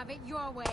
have it your way.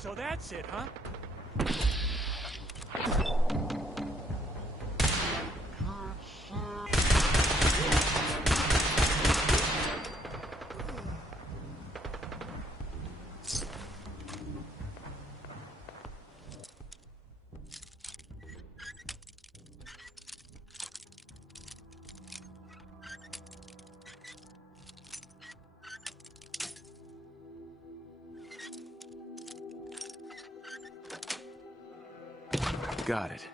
So that's it, huh? Got it.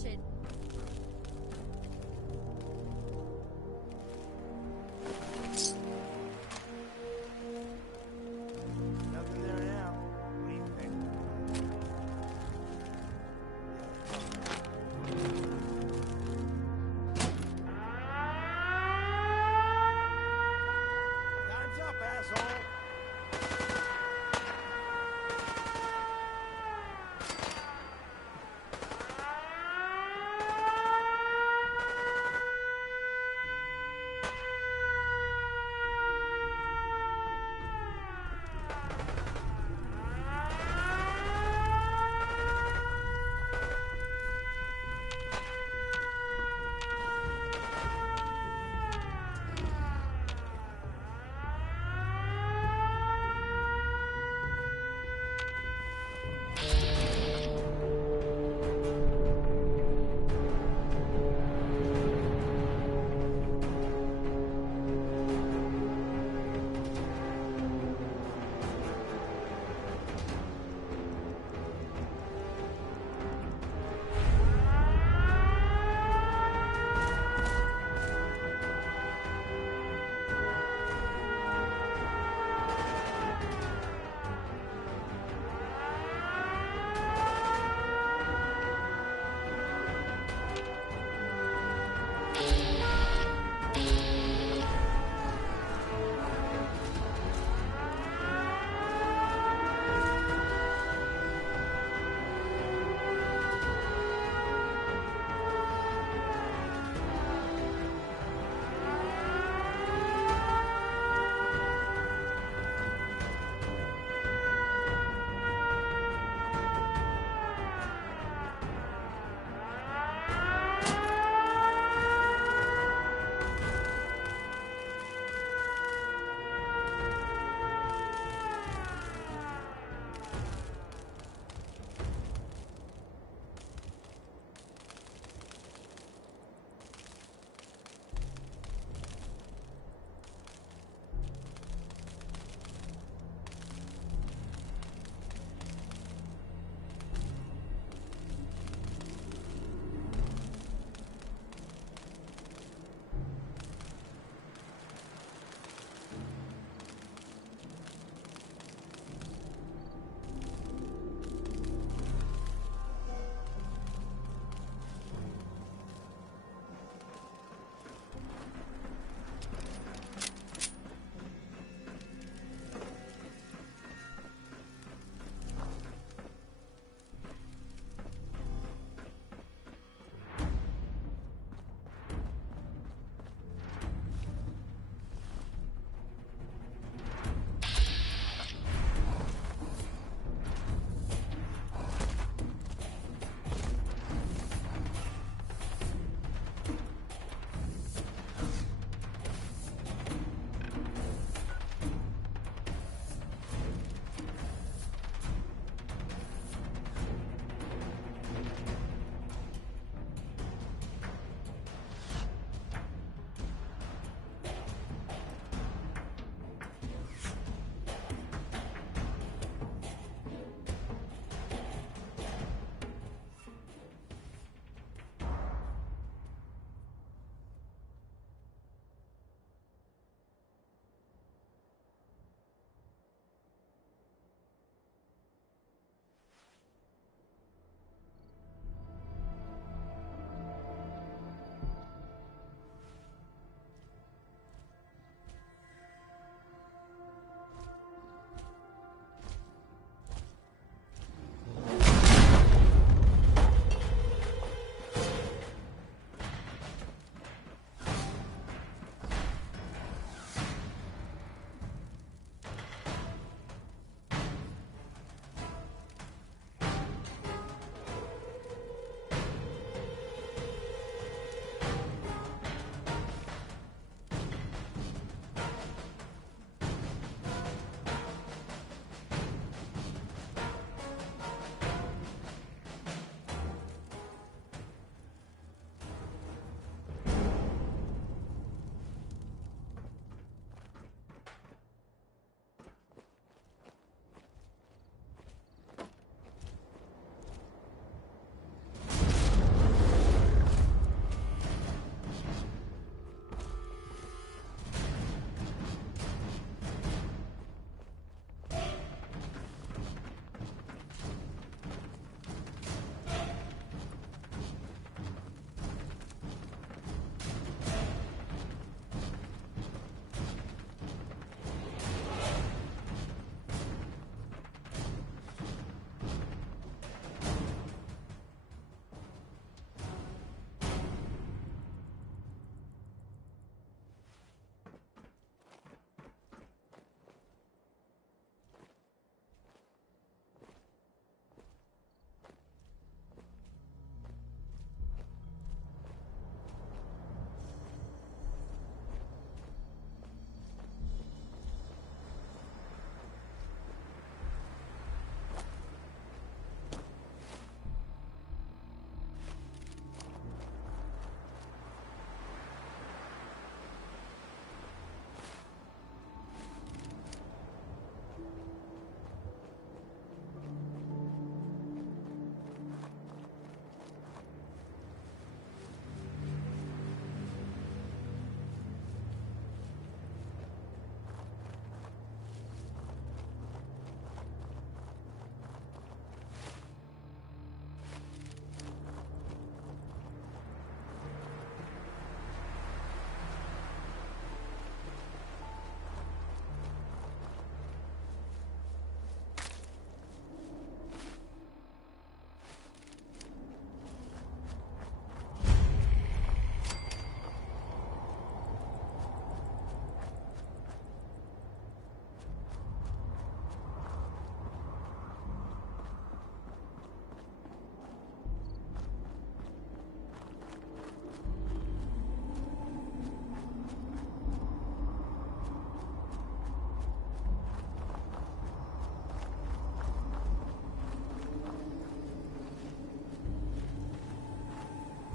Shit. Nothing there now. What do you think? Time's up, asshole.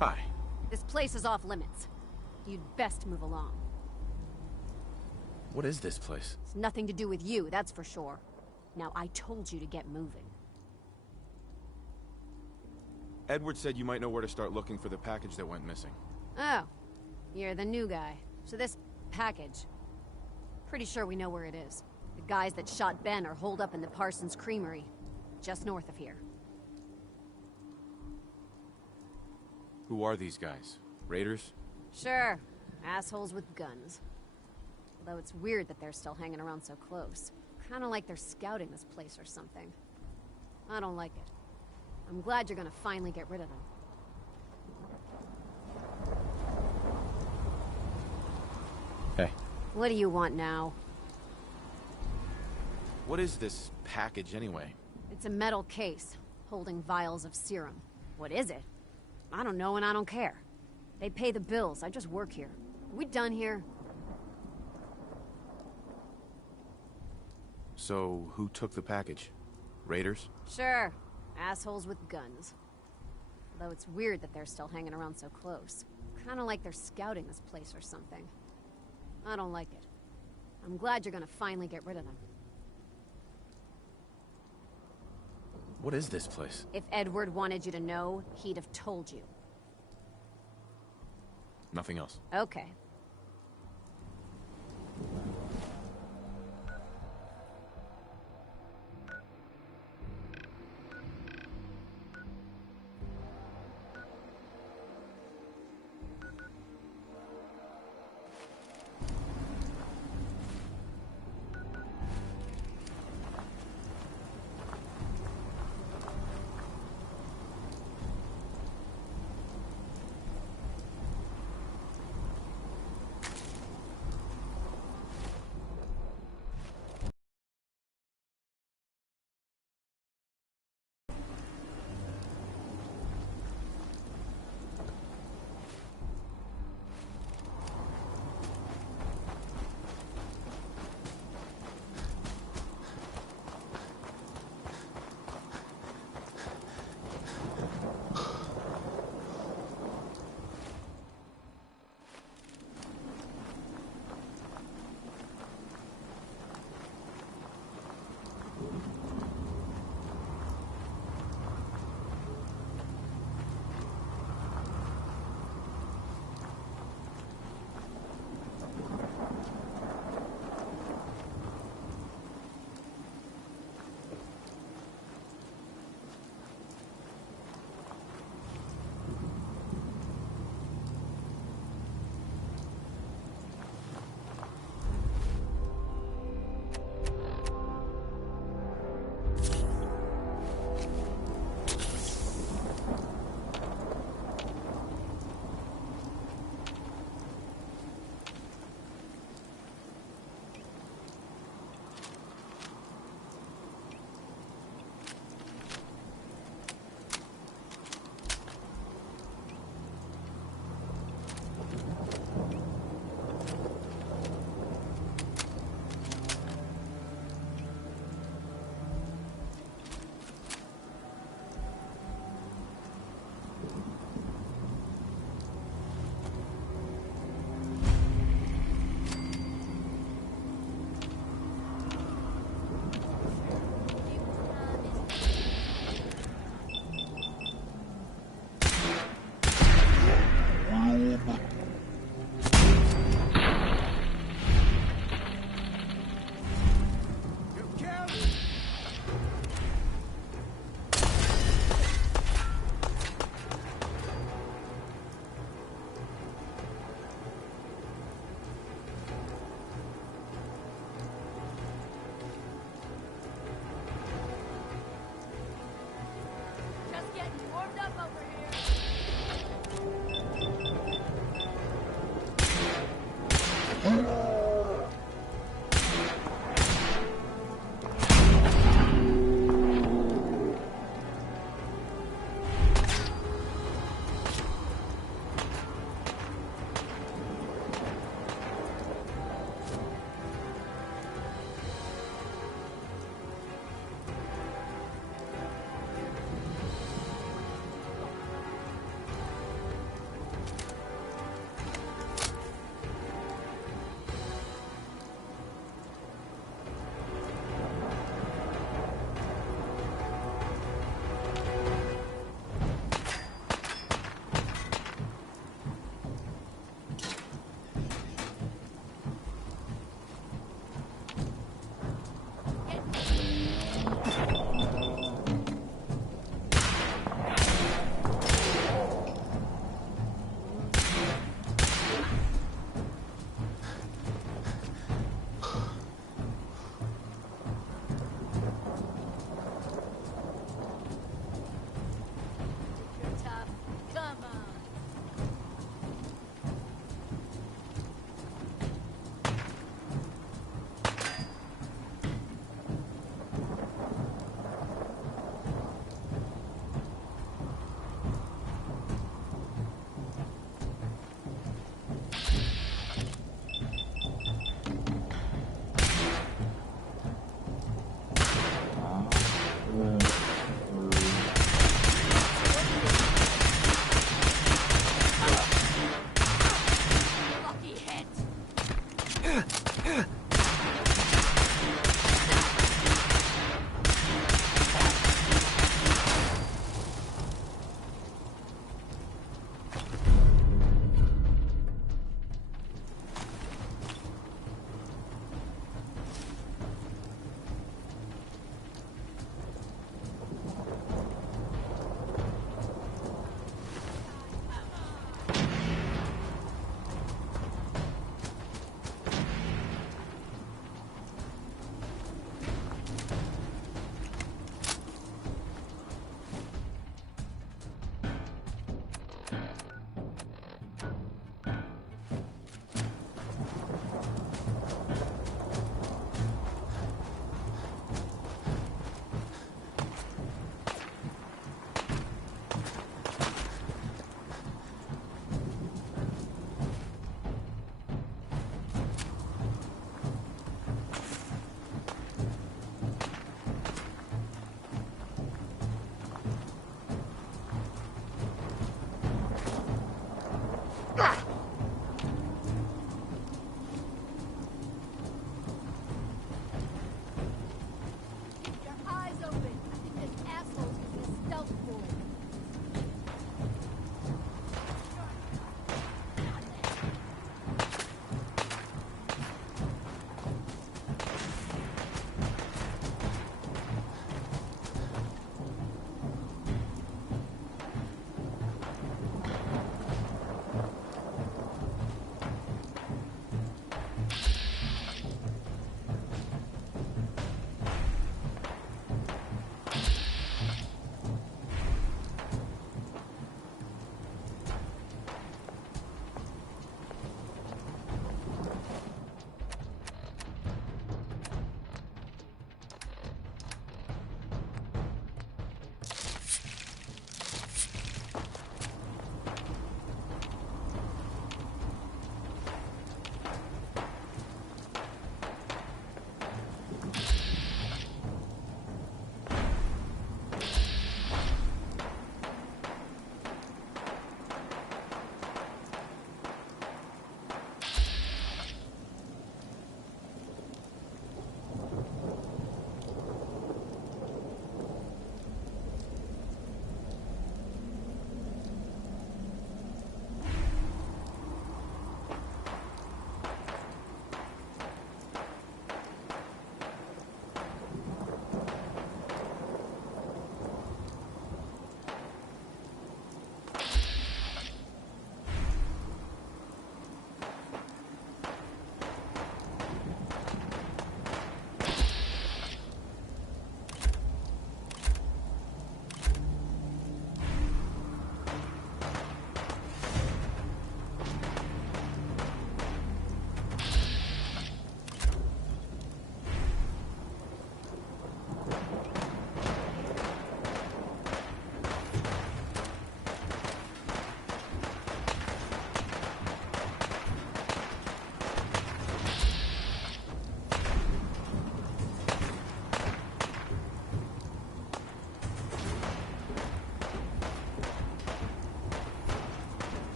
Hi. This place is off limits. You'd best move along. What is this place? It's nothing to do with you, that's for sure. Now, I told you to get moving. Edward said you might know where to start looking for the package that went missing. Oh, you're the new guy. So this package... Pretty sure we know where it is. The guys that shot Ben are holed up in the Parsons Creamery, just north of here. Who are these guys? Raiders? Sure. Assholes with guns. Although it's weird that they're still hanging around so close. Kinda like they're scouting this place or something. I don't like it. I'm glad you're gonna finally get rid of them. Hey. What do you want now? What is this package anyway? It's a metal case, holding vials of serum. What is it? I don't know and I don't care. They pay the bills, I just work here. Are we done here? So, who took the package? Raiders? Sure. Assholes with guns. Although it's weird that they're still hanging around so close. Kinda like they're scouting this place or something. I don't like it. I'm glad you're gonna finally get rid of them. What is this place? If Edward wanted you to know, he'd have told you. Nothing else. Okay.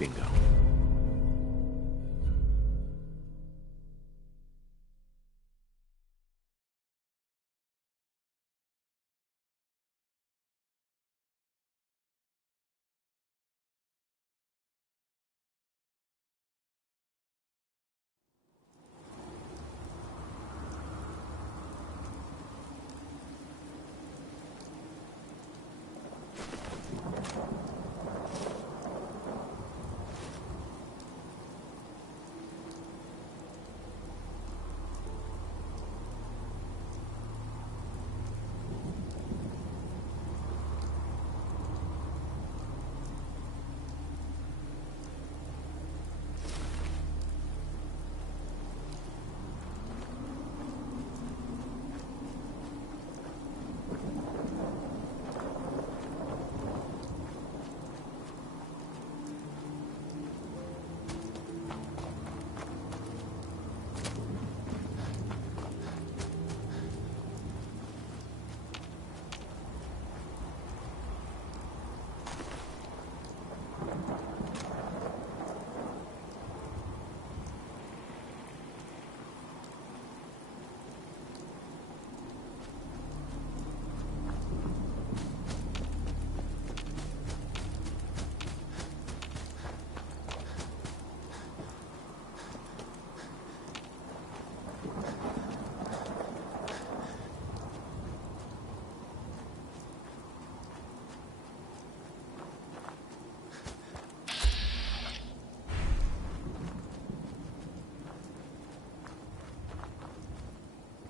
Bingo.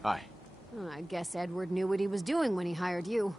Hi. I guess Edward knew what he was doing when he hired you.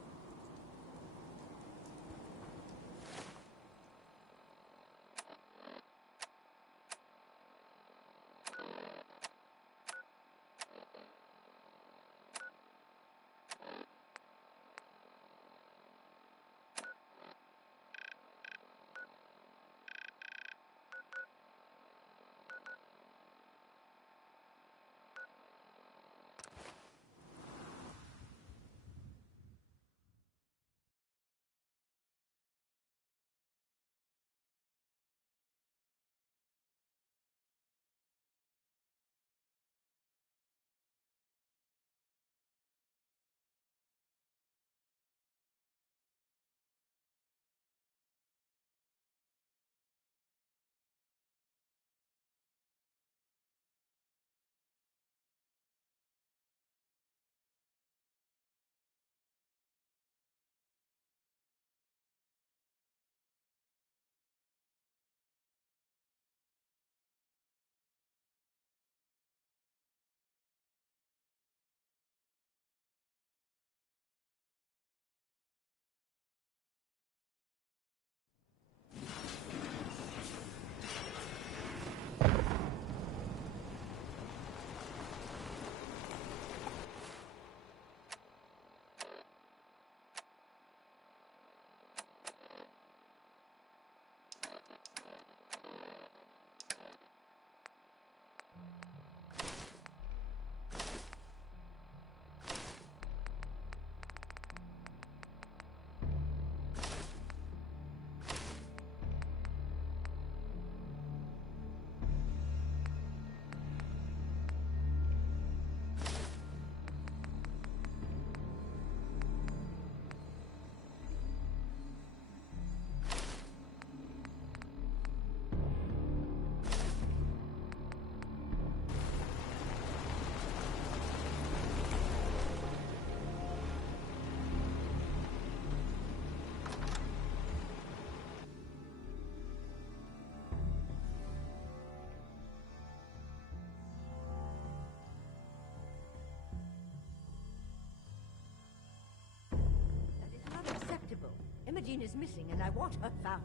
Imogen is missing, and I want her found.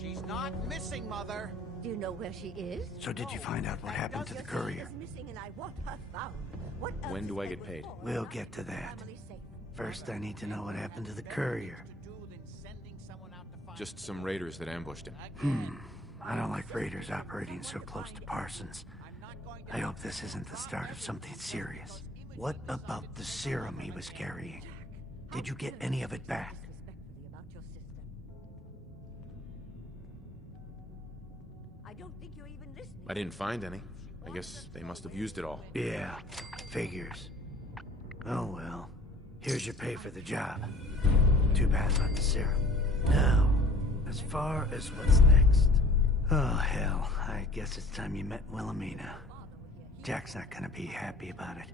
She's not missing, Mother. Do you know where she is? So did you find out what happened to the courier? She is missing, and I want her found. What else When do I is get Edward paid? for? We'll get to that. Family safe. First, I need to know what happened to the courier. Just some raiders that ambushed him. I don't like raiders operating so close to Parsons. I hope this isn't the start of something serious. What about the serum he was carrying? Did you get any of it back? Respectfully about your sister. I don't think you're even listening. I didn't find any. I guess they must have used it all. Yeah, figures. Oh well. Here's your pay for the job. Too bad about the serum. Now, as far as what's next. Oh hell, I guess it's time you met Wilhelmina. Jack's not gonna be happy about it.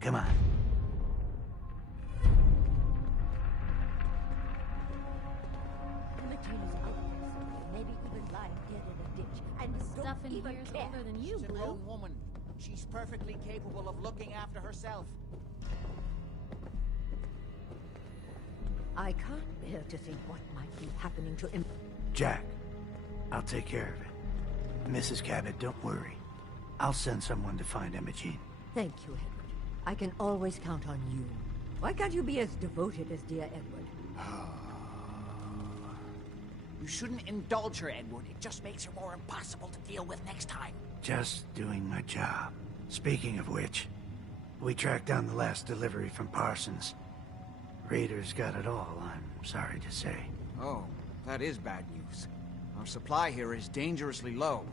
Come on. Imogene is out there somewhere, maybe even lying dead in a ditch. And you Stuff don't in even here's care. older than you, She's a Blue. grown woman. She's perfectly capable of looking after herself. I can't bear to think what might be happening to him. Jack, I'll take care of it. Mrs. Cabot, don't worry. I'll send someone to find Imogene. Thank you, Edward. I can always count on you. Why can't you be as devoted as dear Edward? You shouldn't indulge her, Edward. It just makes her more impossible to deal with next time. Just doing my job. Speaking of which, we tracked down the last delivery from Parsons. Raiders got it all, I'm sorry to say. Oh, that is bad news. Our supply here is dangerously low.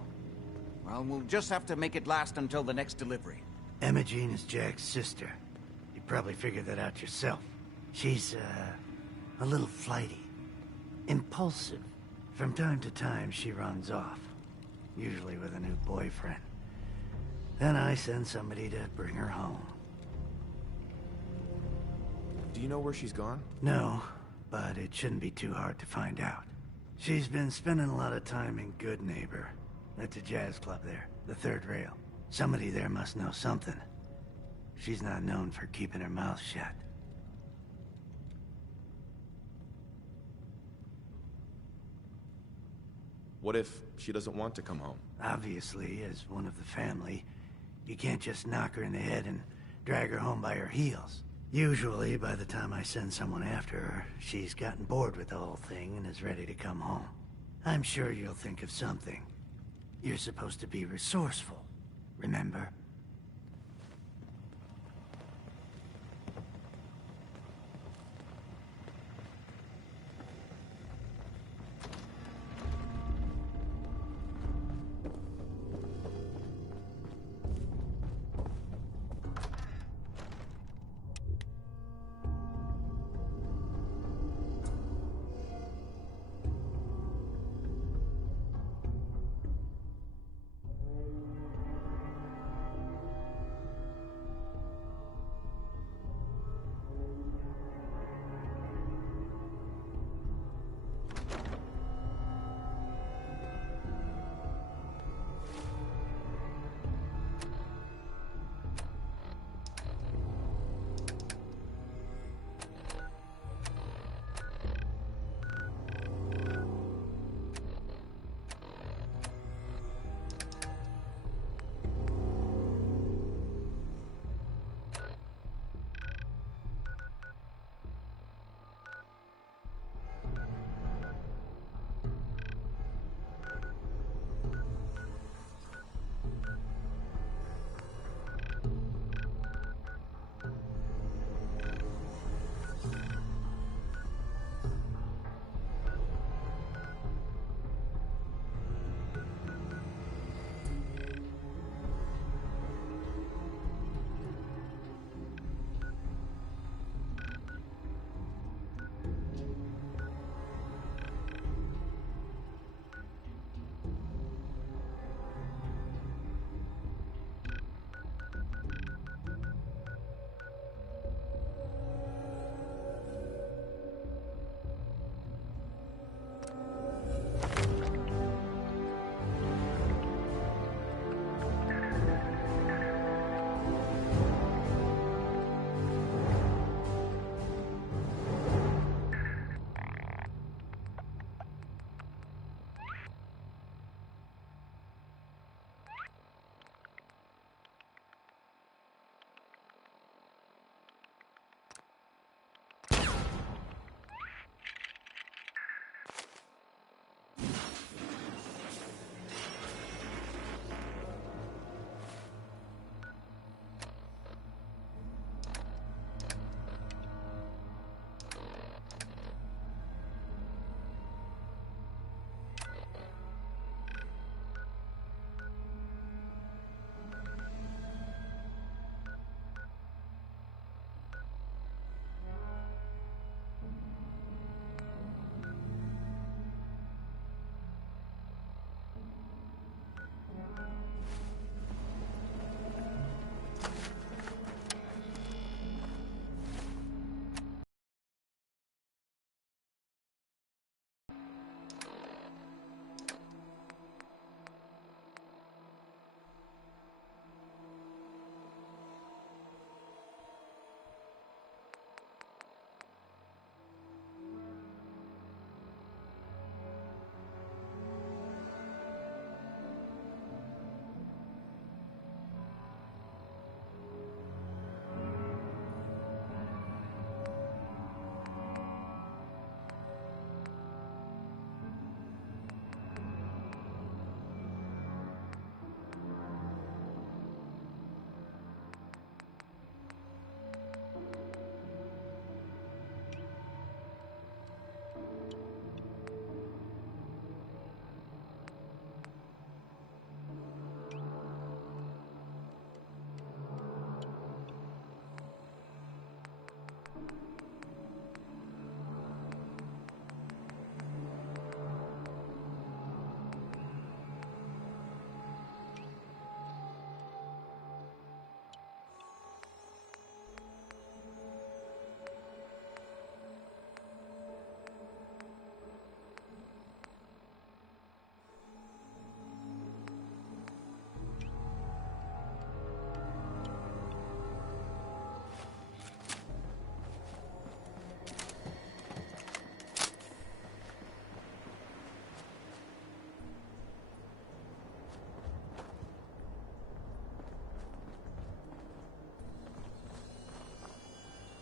Well, we'll just have to make it last until the next delivery. Imogene is Jack's sister. You probably figured that out yourself. She's, a little flighty. Impulsive. From time to time, she runs off. Usually with a new boyfriend. Then I send somebody to bring her home. Do you know where she's gone? No, but it shouldn't be too hard to find out. She's been spending a lot of time in Good Neighbor. That's a jazz club there, the third rail. Somebody there must know something. She's not known for keeping her mouth shut. What if she doesn't want to come home? Obviously, as one of the family, you can't just knock her in the head and drag her home by her heels. Usually, by the time I send someone after her, she's gotten bored with the whole thing and is ready to come home. I'm sure you'll think of something. You're supposed to be resourceful, remember?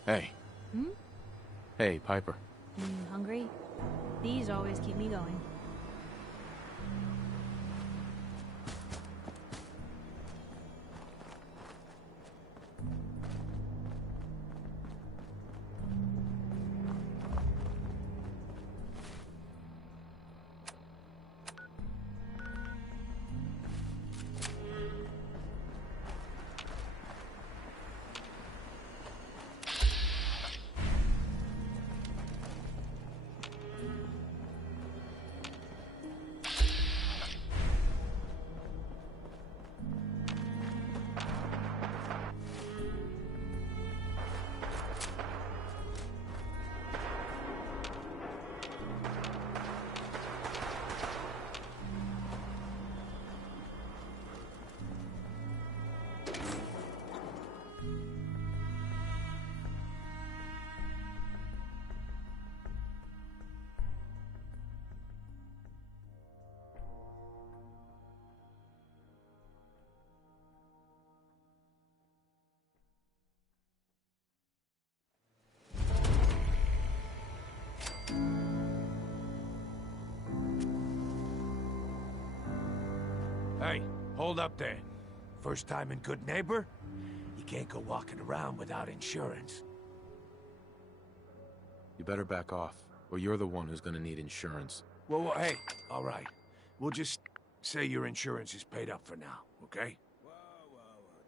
Hey. Hmm? Hey, Piper. Hungry? These always keep me going. Hey, hold up there. First time in Good Neighbor? You can't go walking around without insurance. You better back off, or you're the one who's gonna need insurance. Well, hey, all right. We'll just say your insurance is paid up for now, okay? Whoa,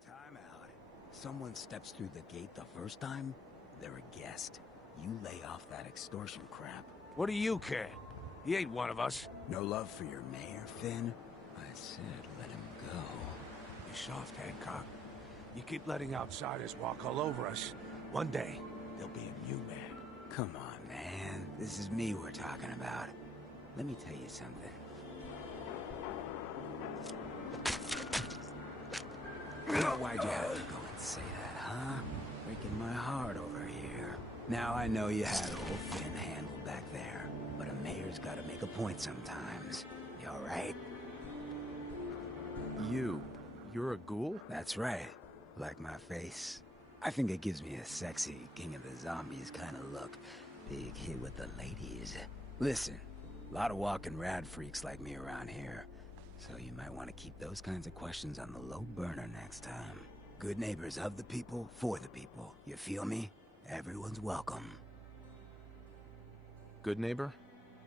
time out. Someone steps through the gate the first time, they're a guest. You lay off that extortion crap. What do you care? He ain't one of us. No love for your mayor, Finn? I said let him go. You soft, Hancock. You keep letting outsiders walk all over us. One day, there'll be a new man. Come on, man. This is me we're talking about. Let me tell you something. Why'd you have to go and say that, huh? Breaking my heart over here. Now I know you had old Finn handled back there, but a mayor's gotta make a point sometimes. You alright? You're a ghoul? That's right. Like my face. I think it gives me a sexy King of the Zombies kind of look. Big hit with the ladies. Listen, a lot of walking rad freaks like me around here. So you might want to keep those kinds of questions on the low burner next time. Good neighbors of the people, for the people. You feel me? Everyone's welcome. Good neighbor?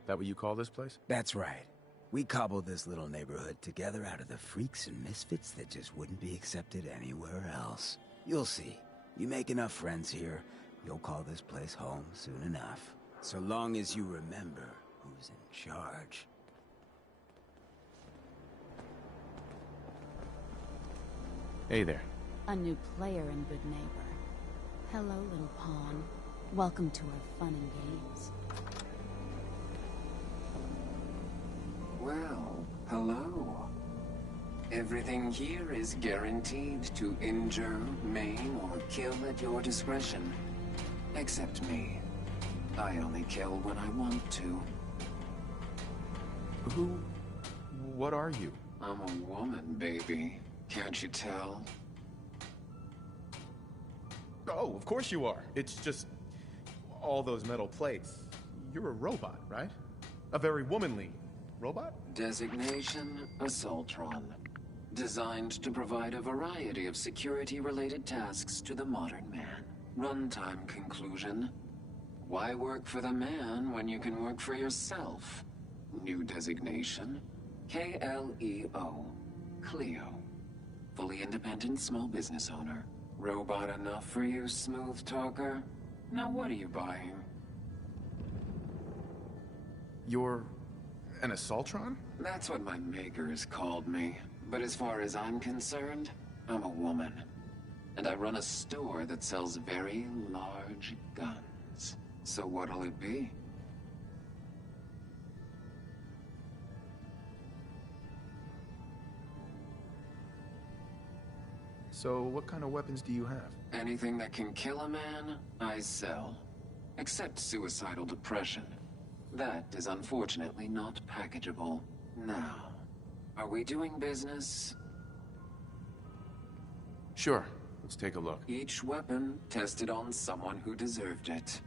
That what you call this place? That's right. We cobbled this little neighborhood together out of the freaks and misfits that just wouldn't be accepted anywhere else. You'll see. You make enough friends here, you'll call this place home soon enough. So long as you remember who's in charge. Hey there. A new player in Good Neighbor. Hello, little pawn. Welcome to our fun and games. Well, hello. Everything here is guaranteed to injure, maim, or kill at your discretion. Except me. I only kill when I want to. What are you? I'm a woman, baby. Can't you tell? Oh, of course you are. It's just all those metal plates. You're a robot, right? A very womanly robot? Designation, Assaultron. Designed to provide a variety of security-related tasks to the modern man. Runtime conclusion. Why work for the man when you can work for yourself? New designation. KLEO. Cleo. Fully independent small business owner. Robot enough for you, smooth talker? Now what are you buying? You're an Assaultron? That's what my makers called me. But as far as I'm concerned, I'm a woman. And I run a store that sells very large guns. So what'll it be? So what kind of weapons do you have? Anything that can kill a man, I sell. Except suicidal depression. That is unfortunately not packageable. Now, are we doing business? Sure. Let's take a look. Each weapon tested on someone who deserved it.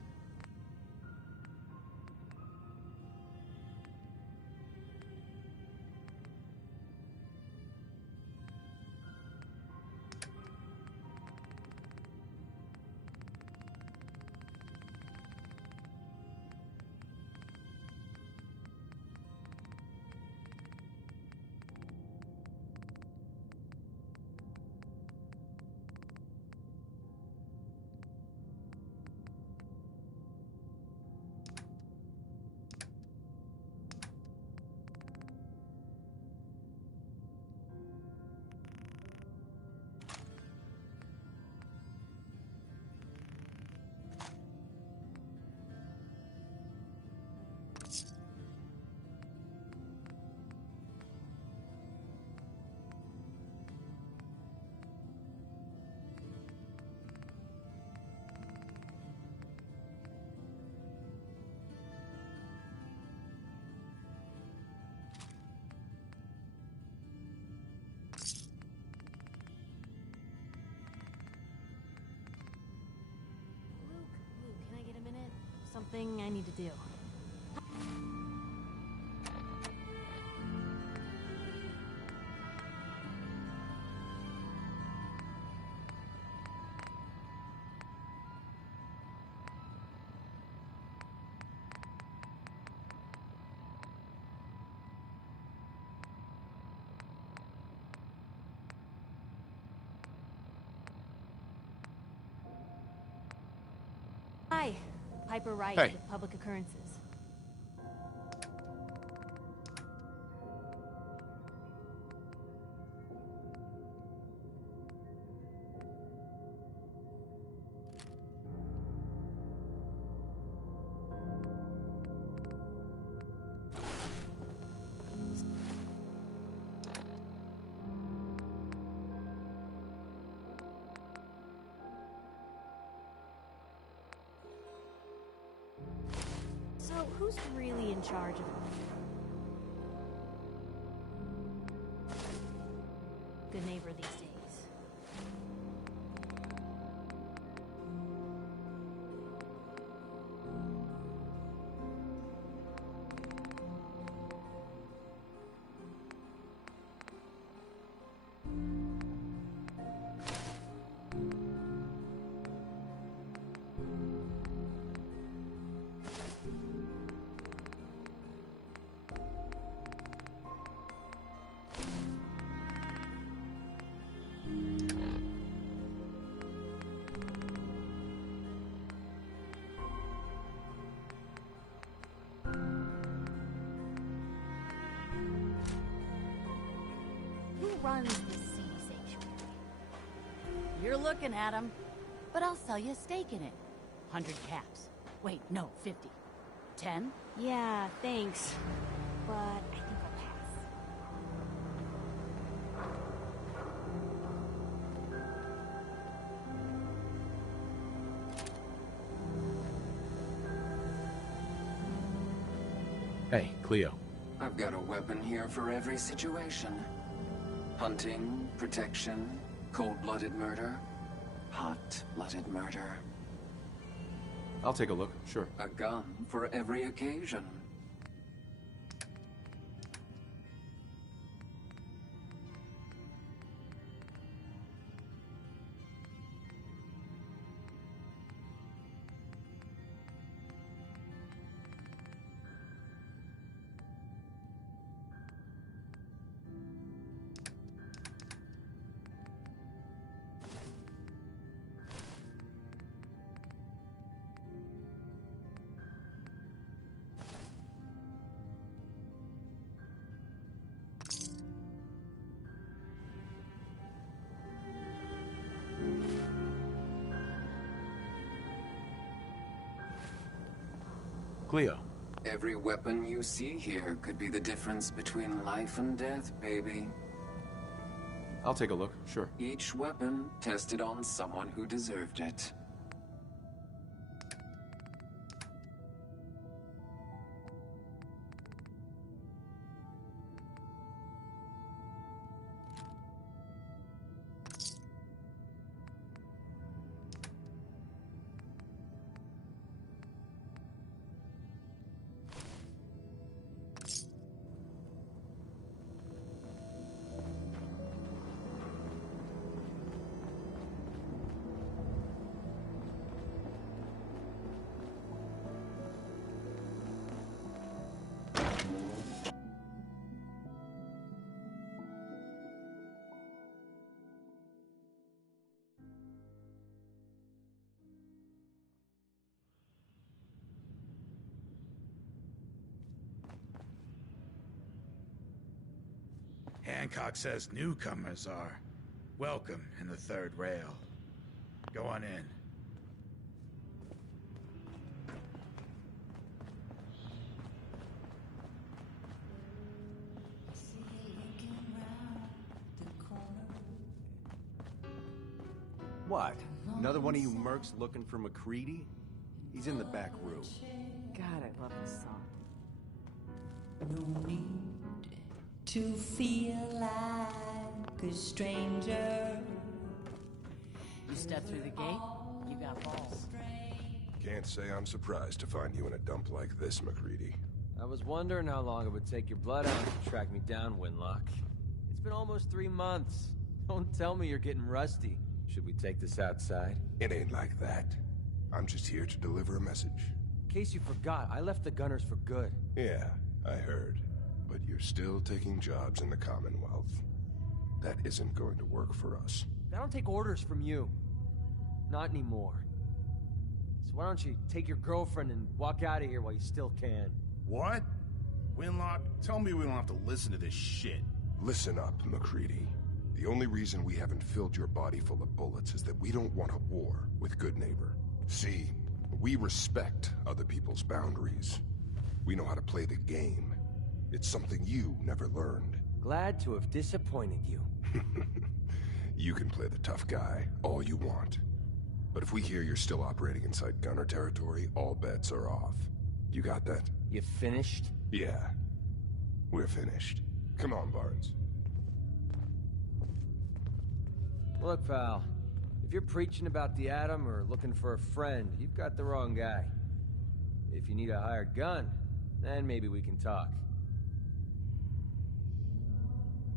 Luke, can I get a minute? Something I need to do. Hi, Piper Wright Hey. with Public Occurrences. So, who's really in charge of Good Neighbor these days? Who runs this seedy sanctuary? You're looking at him, but I'll sell you a stake in it. 100 caps. Wait, no, 50. 10? Yeah, thanks. But I think I'll pass. Hey, Cleo. I've got a weapon here for every situation. Hunting, protection, cold-blooded murder, hot-blooded murder. I'll take a look, sure. A gun for every occasion. Cleo. Every weapon you see here could be the difference between life and death, baby. I'll take a look, sure. Each weapon tested on someone who deserved it. Hancock says newcomers are welcome in the third rail. Go on in. What? Another one of you mercs looking for MacReady? He's in the back room. God, I love this song. No need to feel like a stranger. You step through the gate, you got balls. Can't say I'm surprised to find you in a dump like this, MacReady. I was wondering how long it would take your bloodhound to track me down, Winlock. It's been almost 3 months. Don't tell me you're getting rusty. Should we take this outside? It ain't like that. I'm just here to deliver a message. In case you forgot, I left the Gunners for good. Yeah, I heard. But you're still taking jobs in the Commonwealth. That isn't going to work for us. I don't take orders from you. Not anymore. So why don't you take your girlfriend and walk out of here while you still can? What? Winlock, tell me we don't have to listen to this shit. Listen up, MacReady. The only reason we haven't filled your body full of bullets is that we don't want a war with Good Neighbor. See, we respect other people's boundaries. We know how to play the game. It's something you never learned. Glad to have disappointed you. You can play the tough guy all you want. But if we hear you're still operating inside Gunner territory, all bets are off. You got that? You finished? Yeah. We're finished. Come on, Barnes. Look, pal. If you're preaching about the Atom or looking for a friend, you've got the wrong guy. If you need a hired gun, then maybe we can talk.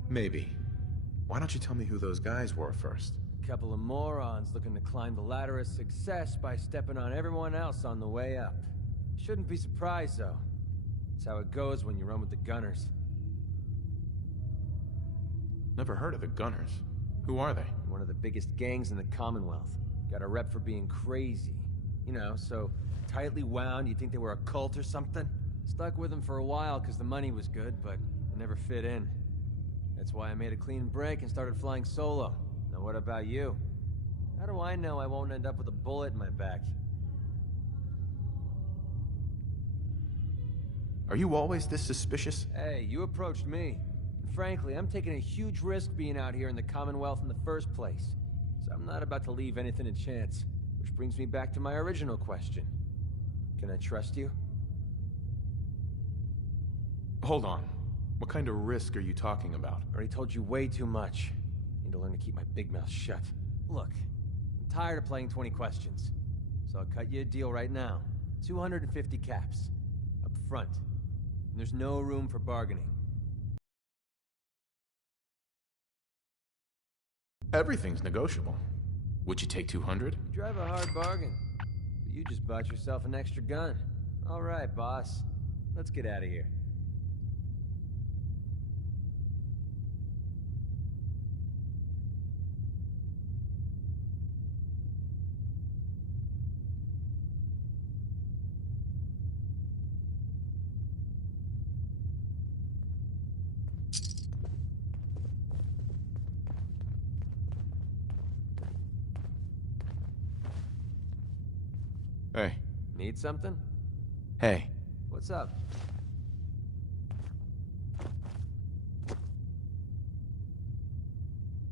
Maybe. Why don't you tell me who those guys were first? A couple of morons looking to climb the ladder of success by stepping on everyone else on the way up. Shouldn't be surprised, though. It's how it goes when you run with the Gunners. Never heard of the Gunners. Who are they? One of the biggest gangs in the Commonwealth. Got a rep for being crazy. You know, so tightly wound you'd think they were a cult or something. Stuck with them for a while because the money was good, but I never fit in. That's why I made a clean break and started flying solo. Now what about you? How do I know I won't end up with a bullet in my back? Are you always this suspicious? Hey, you approached me. And frankly, I'm taking a huge risk being out here in the Commonwealth in the first place. So I'm not about to leave anything to chance. Which brings me back to my original question. Can I trust you? Hold on. What kind of risk are you talking about? I already told you way too much. Need to learn to keep my big mouth shut. Look, I'm tired of playing 20 questions. So I'll cut you a deal right now. 250 caps. Up front. And there's no room for bargaining. Everything's negotiable. Would you take 200? You drive a hard bargain. But you just bought yourself an extra gun. All right, boss. Let's get out of here. Hey. Need something? Hey. What's up?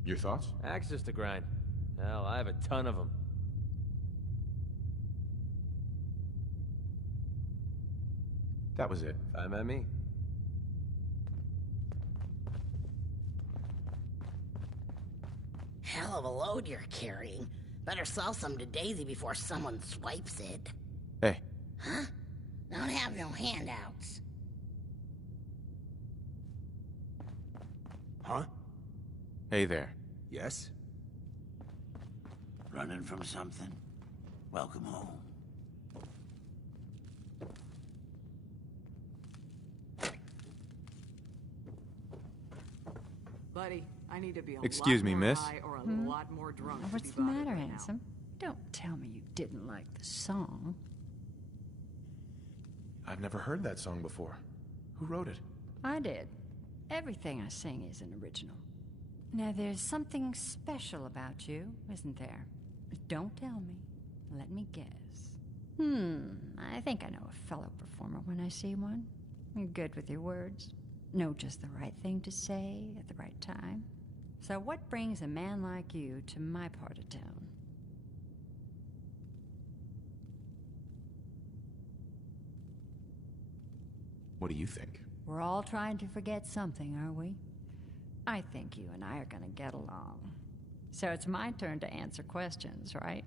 Your thoughts? Axes to grind. Hell, I have a ton of them. That was it. Fine by me. Hell of a load you're carrying. Better sell some to Daisy before someone swipes it. Hey. Huh? Don't have no handouts. Huh? Hey there. Yes? Running from something? Welcome home. Buddy, I need to be a Excuse lot me, more miss? high or a lot more drunk to What's be the bothered matter, right now. handsome? Don't tell me you didn't like the song. I've never heard that song before. Who wrote it? I did. Everything I sing is an original. Now, there's something special about you, isn't there? Don't tell me. Let me guess. I think I know a fellow performer when I see one. You're good with your words. Know just the right thing to say at the right time. So what brings a man like you to my part of town? What do you think? We're all trying to forget something, are we? I think you and I are gonna get along. So it's my turn to answer questions, right?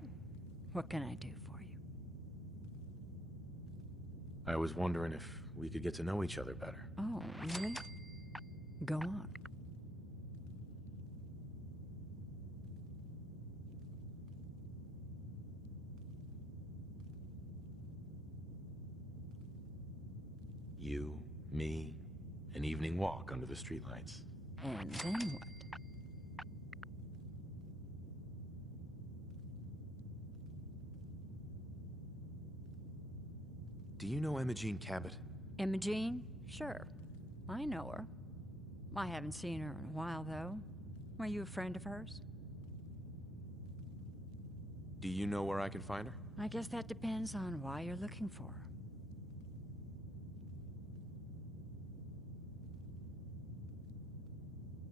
What can I do for you? I was wondering if we could get to know each other better. Oh, really? Go on. You, me, an evening walk under the streetlights. And then what? Do you know Imogene Cabot? Imogene? Sure. I know her. I haven't seen her in a while, though. Are you a friend of hers? Do you know where I can find her? I guess that depends on why you're looking for her.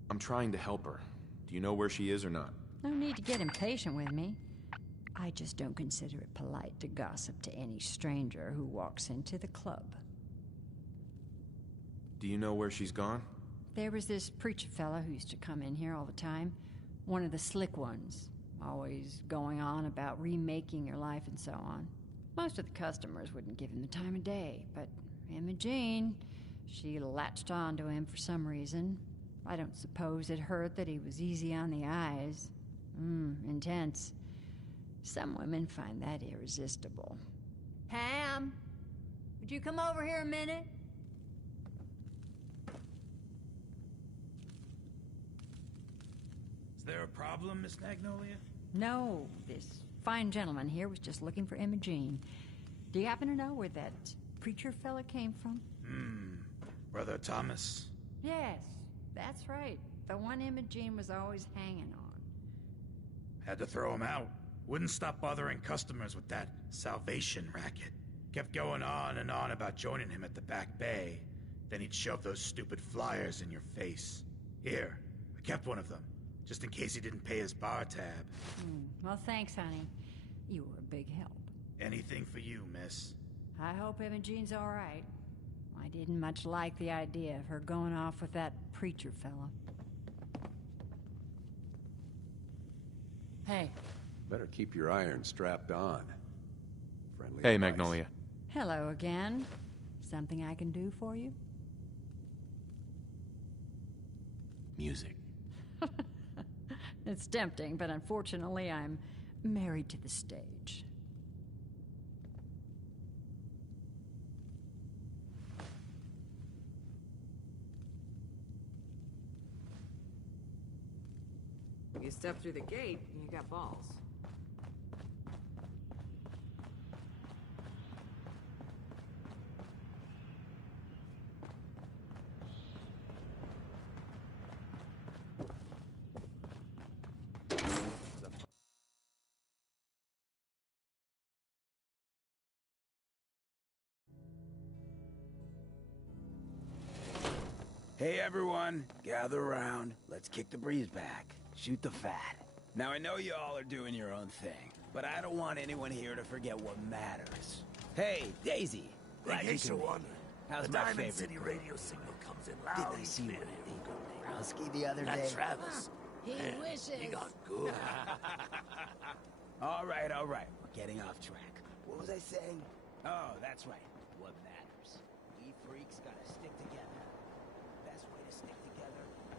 I'm trying to help her. Do you know where she is or not? No need to get impatient with me. I just don't consider it polite to gossip to any stranger who walks into the club. Do you know where she's gone? There was this preacher fella who used to come in here all the time. One of the slick ones. Always going on about remaking your life and so on. Most of the customers wouldn't give him the time of day, but Imogene, she latched on to him for some reason. I don't suppose it hurt that he was easy on the eyes. Intense. Some women find that irresistible. Ham, would you come over here a minute? Is there a problem, Miss Magnolia? No, this fine gentleman here was just looking for Imogene. Do you happen to know where that preacher fella came from? Brother Thomas? Yes, that's right. The one Imogene was always hanging on. Had to throw him out. Wouldn't stop bothering customers with that salvation racket. Kept going on and on about joining him at the back bay. Then he'd shove those stupid flyers in your face. Here, I kept one of them, just in case he didn't pay his bar tab. Well, thanks, honey. You were a big help. Anything for you, miss. I hope Imogene's all right. I didn't much like the idea of her going off with that preacher fella. Hey. Better keep your iron strapped on. Friendly Hey, advice. Magnolia. Hello again. Something I can do for you? Music. It's tempting, but unfortunately I'm married to the stage. You step through the gate, and you got balls. Hey everyone, gather around. Let's kick the breeze back. Shoot the fat. Now I know you all are doing your own thing, but I don't want anyone here to forget what matters. Hey, Daisy. In case you're wondering, How's the my Diamond favorite City girl? radio signal comes in loud. Did they see what I did with Browski the other That day? Travis. He Man, wishes. He got good. All right. We're getting off track. What was I saying? Oh, that's right. What matters. We freaks gotta stick together. Best way to stick together is...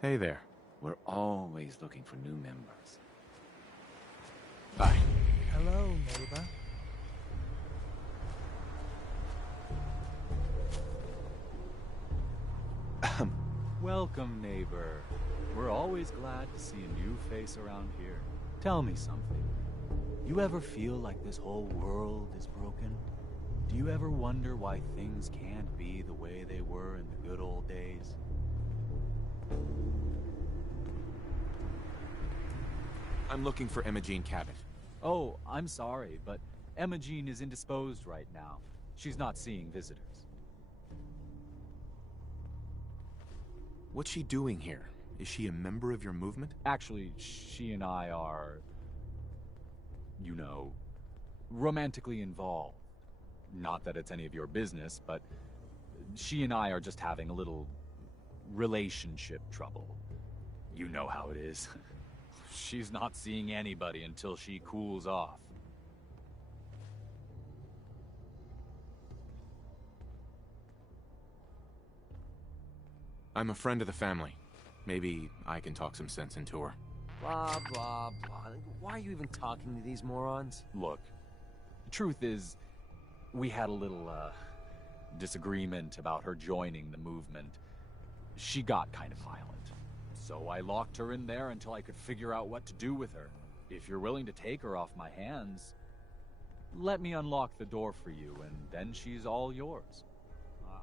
Hey there. We're always looking for new members. Bye. Hello, neighbor. Welcome, neighbor. We're always glad to see a new face around here. Tell me something. You ever feel like this whole world is broken? Do you ever wonder why things can't be the way they were in the good old days? I'm looking for Imogene Cabot. Oh, I'm sorry, but Imogene is indisposed right now. She's not seeing visitors. What's she doing here? Is she a member of your movement? Actually, she and I are, you know, romantically involved. Not that it's any of your business, but she and I are just having a little relationship trouble. You know how it is. She's not seeing anybody until she cools off. I'm a friend of the family. Maybe I can talk some sense into her. Blah, blah, blah. Why are you even talking to these morons? Look, the truth is, we had a little, disagreement about her joining the movement. She got kind of violent. So I locked her in there until I could figure out what to do with her. If you're willing to take her off my hands, let me unlock the door for you, and then she's all yours.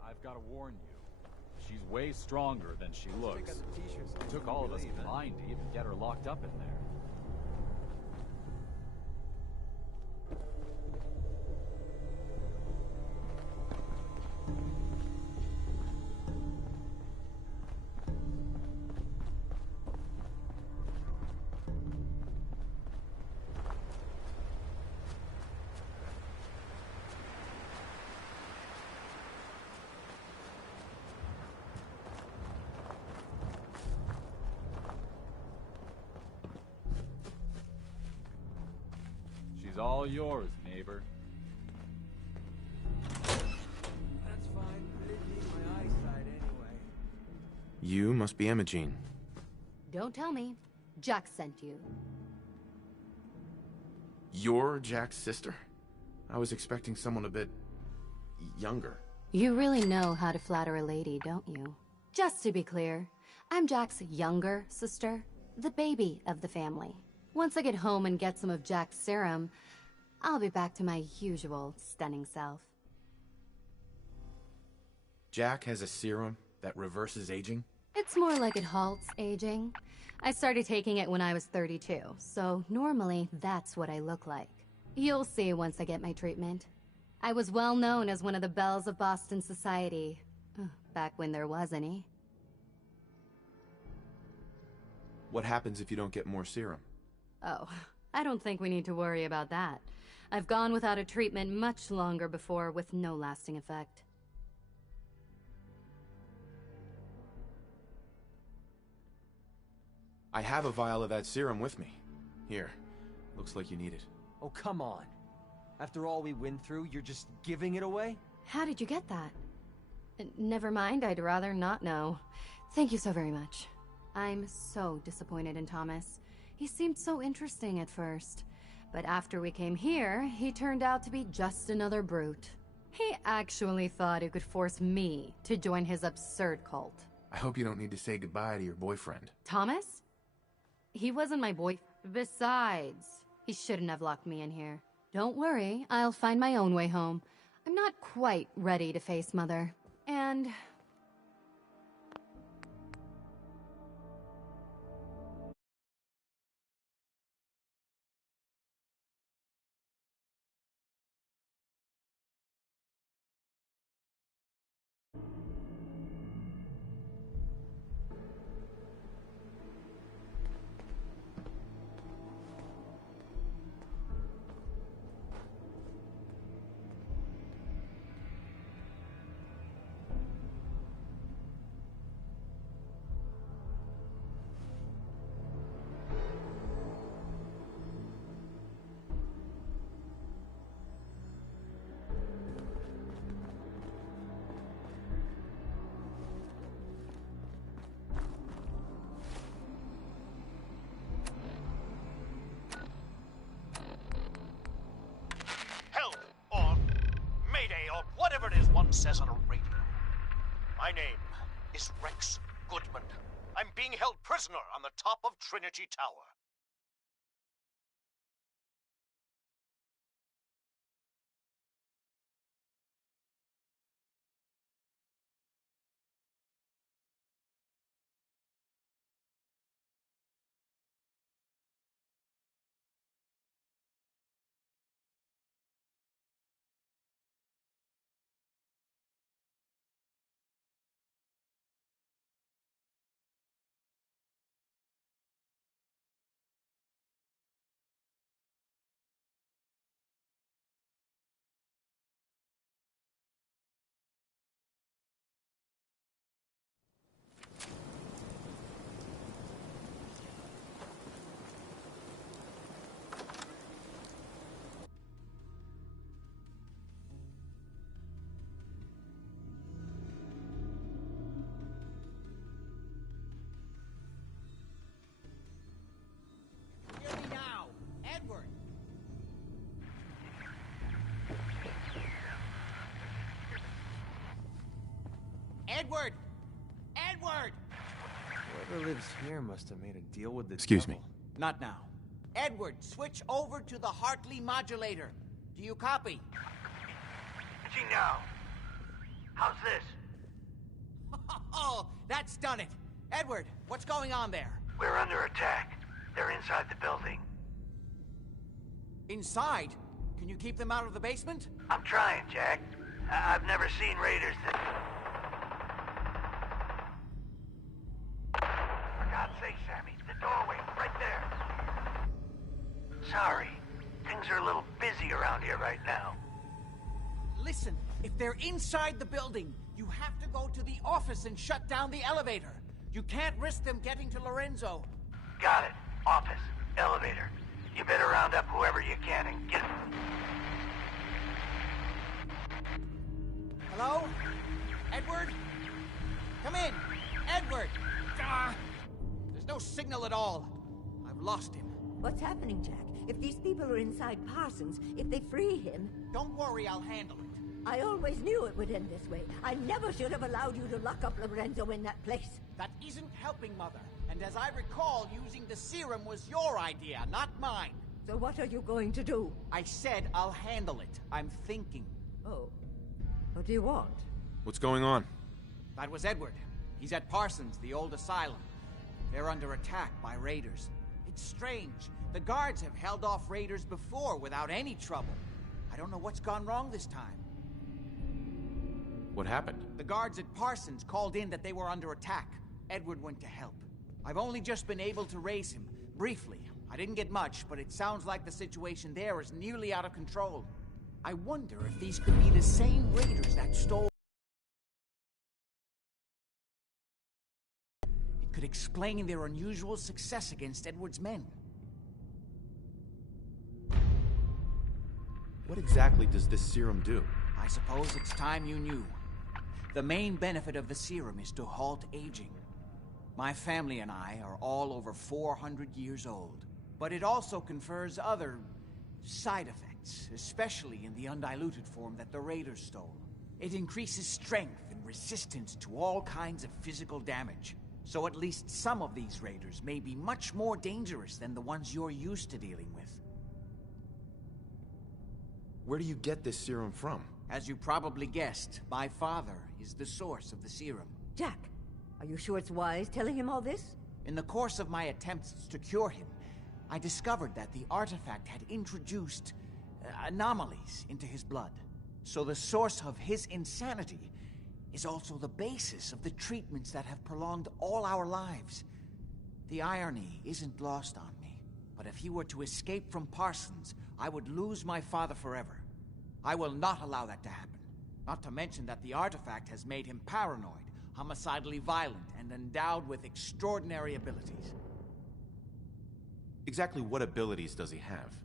I've got to warn you. She's way stronger than she looks. It took all of us combined to even get her locked up in there. She's all yours, neighbor. That's fine. I didn't need my eyesight anyway. You must be Imogene. Don't tell me. Jack sent you. You're Jack's sister? I was expecting someone a bit younger. You really know how to flatter a lady, don't you? Just to be clear, I'm Jack's younger sister, the baby of the family. Once I get home and get some of Jack's serum, I'll be back to my usual stunning self. Jack has a serum that reverses aging? It's more like it halts aging. I started taking it when I was 32, so normally that's what I look like. You'll see once I get my treatment. I was well known as one of the belles of Boston society, back when there was any. What happens if you don't get more serum? Oh, I don't think we need to worry about that. I've gone without a treatment much longer before with no lasting effect. I have a vial of that serum with me. Here. Looks like you need it. Oh, come on. After all we went through, you're just giving it away? How did you get that? Never mind, I'd rather not know. Thank you so very much. I'm so disappointed in Thomas. He seemed so interesting at first. But after we came here, he turned out to be just another brute. He actually thought he could force me to join his absurd cult. I hope you don't need to say goodbye to your boyfriend. Thomas? He wasn't my boy. Besides, he shouldn't have locked me in here. Don't worry, I'll find my own way home. I'm not quite ready to face Mother. And... says on a radio. My name is Rex Goodman. I'm being held prisoner on the top of Trinity Tower. Hear me now, Edward. Edward! Edward! Whoever lives here must have made a deal with the Excuse me. devil. Not now. Edward, switch over to the Hartley modulator. Do you copy? See now. How's this? Oh, that's done it. Edward, what's going on there? We're under attack. They're inside the building. Inside? Can you keep them out of the basement? I'm trying, Jack. I've never seen raiders that... For God's sake, Sammy, the doorway, right there. Sorry. Things are a little busy around here right now. Listen, if they're inside the building, you have to go to the office and shut down the elevator. You can't risk them getting to Lorenzo. Got it. Office. Elevator. You better round up whoever you can and get... Hello? Edward? Come in! Edward! There's no signal at all. I've lost him. What's happening, Jack? If these people are inside Parsons, if they free him... Don't worry, I'll handle it. I always knew it would end this way. I never should have allowed you to lock up Lorenzo in that place. That isn't helping, Mother. And as I recall, using the serum was your idea, not mine. So what are you going to do? I said I'll handle it. I'm thinking. Oh. What do you want? What's going on? That was Edward. He's at Parsons, the old asylum. They're under attack by raiders. It's strange. The guards have held off raiders before without any trouble. I don't know what's gone wrong this time. What happened? The guards at Parsons called in that they were under attack. Edward went to help. I've only just been able to raise him, briefly. I didn't get much, but it sounds like the situation there is nearly out of control. I wonder if these could be the same raiders that stole... It could explain their unusual success against Edward's men. What exactly does this serum do? I suppose it's time you knew. The main benefit of the serum is to halt aging. My family and I are all over 400 years old. But it also confers other side effects, especially in the undiluted form that the raiders stole. It increases strength and resistance to all kinds of physical damage. So at least some of these raiders may be much more dangerous than the ones you're used to dealing with. Where do you get this serum from? As you probably guessed, my father is the source of the serum. Jack, are you sure it's wise telling him all this? In the course of my attempts to cure him, I discovered that the artifact had introduced anomalies into his blood. So the source of his insanity is also the basis of the treatments that have prolonged all our lives. The irony isn't lost on me, but if he were to escape from Parsons, I would lose my father forever. I will not allow that to happen. Not to mention that the artifact has made him paranoid, homicidally violent, and endowed with extraordinary abilities. Exactly what abilities does he have?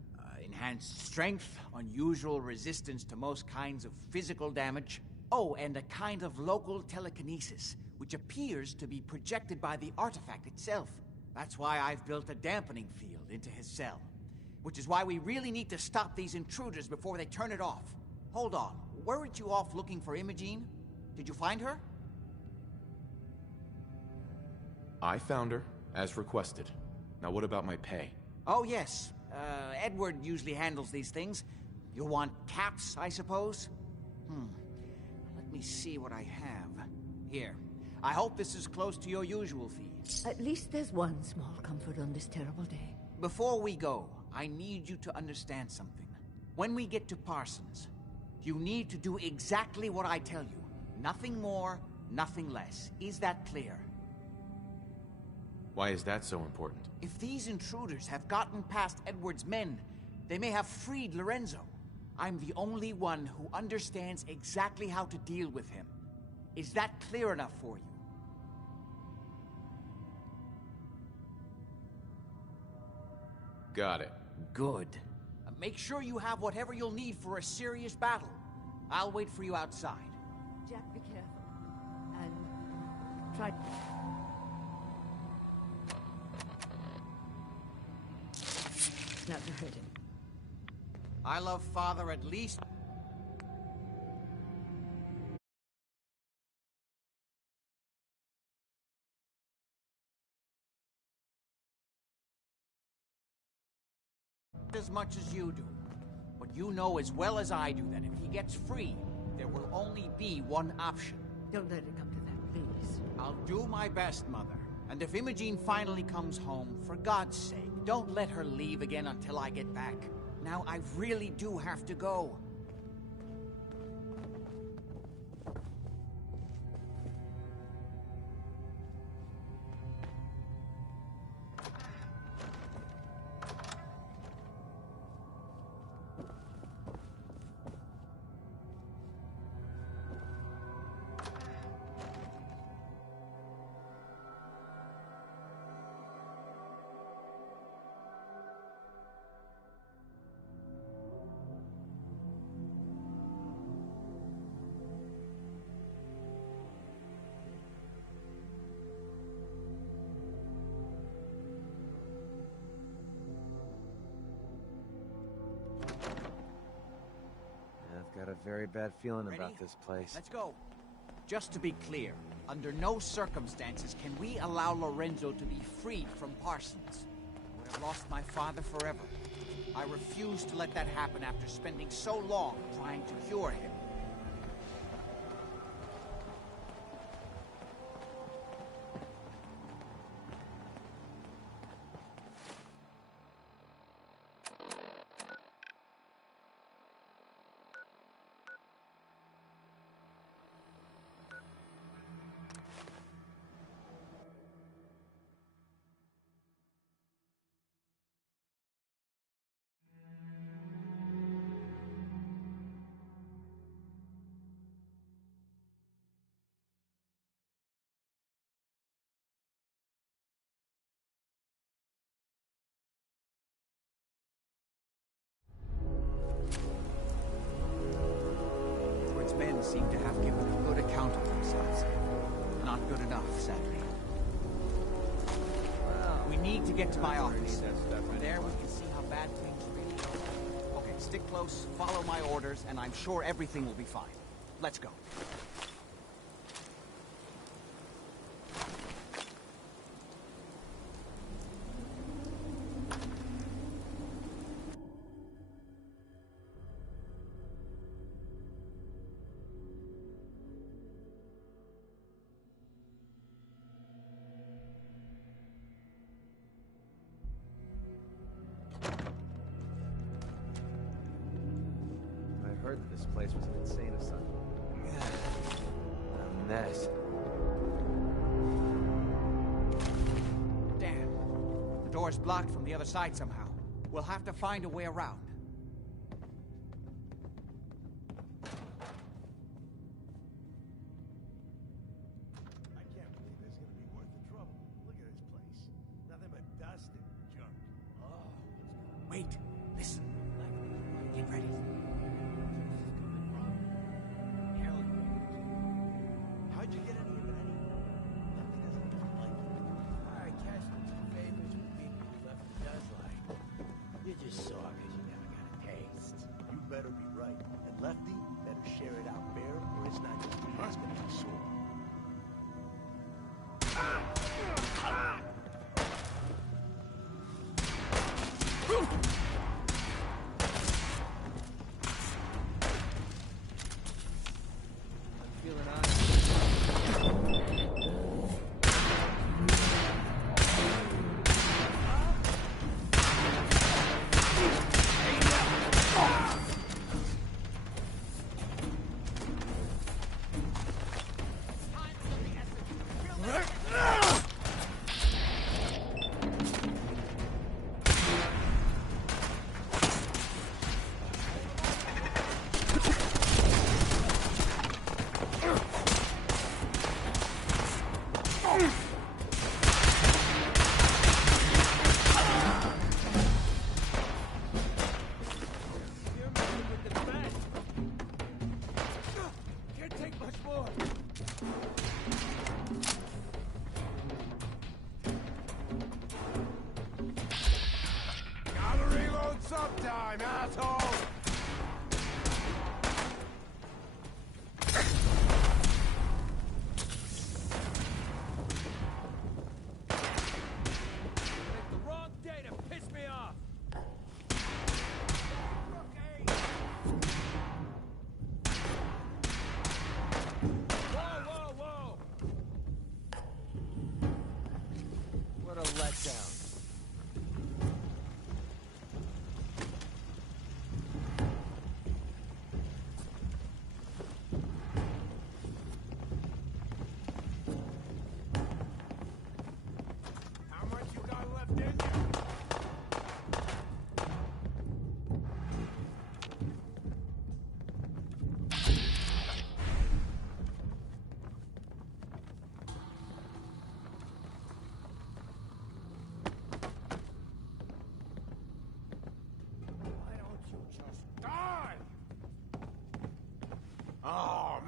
Enhanced strength, unusual resistance to most kinds of physical damage. Oh, and a kind of local telekinesis, which appears to be projected by the artifact itself. That's why I've built a dampening field into his cell. Which is why we really need to stop these intruders before they turn it off. Hold on. weren't you off looking for Imogene? Did you find her? I found her, as requested. Now what about my pay? Oh, yes. Edward usually handles these things. You'll want caps, I suppose? Let me see what I have. Here. I hope this is close to your usual fees. At least there's one small comfort on this terrible day. Before we go, I need you to understand something. When we get to Parsons, you need to do exactly what I tell you. Nothing more, nothing less. Is that clear? Why is that so important? If these intruders have gotten past Edward's men, they may have freed Lorenzo. I'm the only one who understands exactly how to deal with him. Is that clear enough for you? Got it. Good. Make sure you have whatever you'll need for a serious battle. I'll wait for you outside. Jack, be careful. And try... not to hurt him. I love Father at least... as much as you do. But you know as well as I do that if he gets free, there will only be one option. Don't let it come to that, please. I'll do my best, Mother. And if Imogene finally comes home, for God's sake, don't let her leave again until I get back. Now, I really do have to go. I've got a very bad feeling about this place. Let's go. Just to be clear, under no circumstances can we allow Lorenzo to be freed from Parsons. I would have lost my father forever. I refuse to let that happen after spending so long trying to cure him. Men seem to have given a good account of themselves. Not good enough, sadly. Well, we need to get to my office. From there we can see how bad things really are. Okay, stick close, follow my orders, and I'm sure everything will be fine. Let's go. I heard that this place was an insane asylum. A mess. Damn. The door's blocked from the other side somehow. We'll have to find a way around. I can't believe it's gonna be worth the trouble. Look at this place. Nothing but dust and junk. Oh, Wait, listen. Get ready. how'd you get any of that? Nothing doesn't look like it. All right, Cash, what's your favorites with people who left the does like? You just saw because you never got a taste. You better be right. And Lefty better share it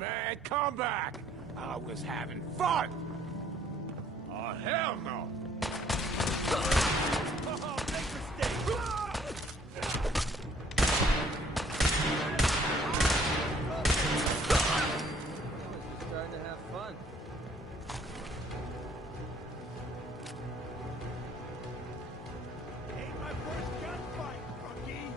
man. Come back. I was having fun. Oh, hell no. Oh, big mistake. Starting to have fun. Ain't my first gunfight, rookie.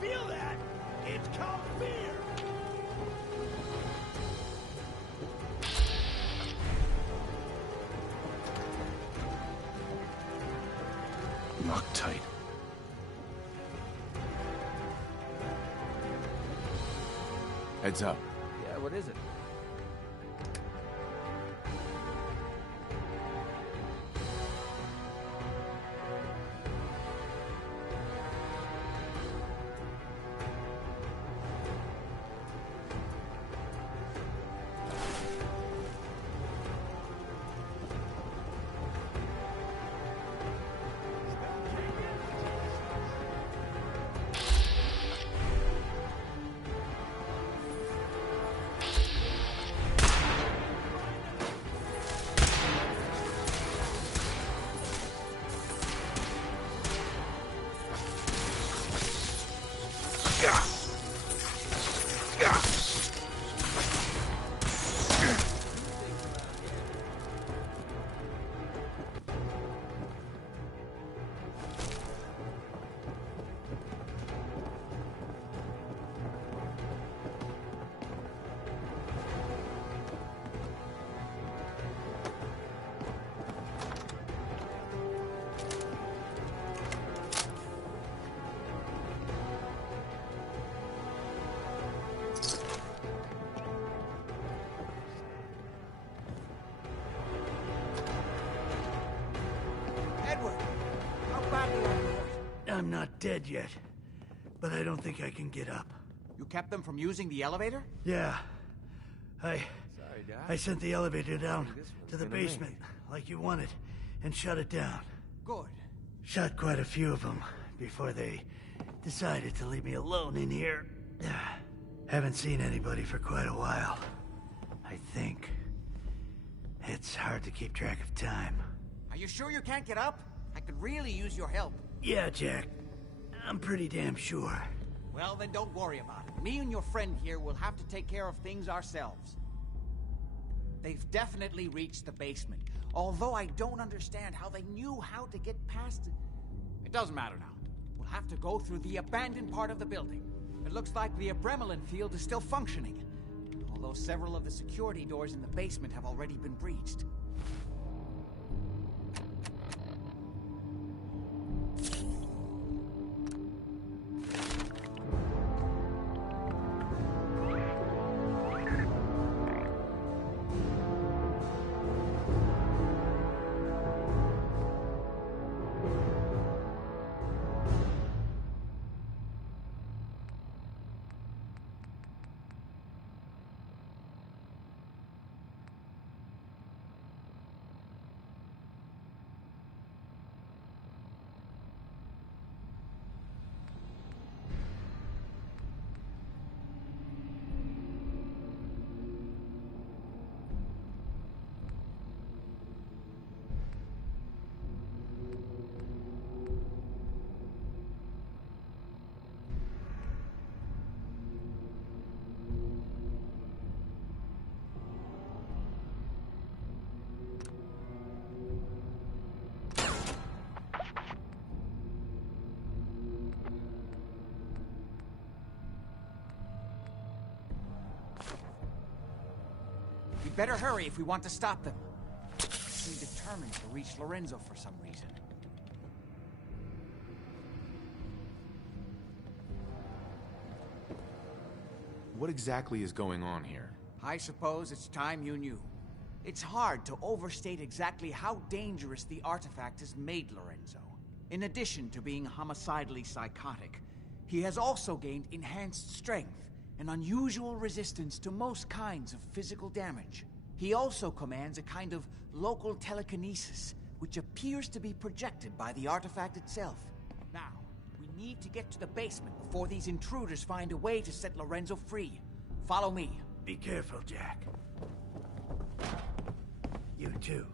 Feel that? It's called fear. Lock tight. Heads up. Yeah, what is it? Edward, how badly are you hurt? I'm not dead yet, but I don't think I can get up. You kept them from using the elevator? Yeah. Sorry, Doc. I sent the elevator down to the gonna make. basement, like you wanted, and shut it down. Good. Shot quite a few of them before they decided to leave me alone in here. Haven't seen anybody for quite a while. I think. It's hard to keep track of time. Are you sure you can't get up? I could really use your help. Yeah, Jack. I'm pretty damn sure. Well, then don't worry about it. Me and your friend here will have to take care of things ourselves. They've definitely reached the basement, although I don't understand how they knew how to get past it. It doesn't matter now. We'll have to go through the abandoned part of the building. It looks like the Abremelin field is still functioning, although several of the security doors in the basement have already been breached. We better hurry if we want to stop them. They seem determined to reach Lorenzo for some reason. What exactly is going on here? I suppose it's time you knew. It's hard to overstate exactly how dangerous the artifact has made Lorenzo. In addition to being homicidally psychotic, he has also gained enhanced strength and unusual resistance to most kinds of physical damage. He also commands a kind of local telekinesis, which appears to be projected by the artifact itself. Now, we need to get to the basement before these intruders find a way to set Lorenzo free. Follow me. Be careful, Jack. You too.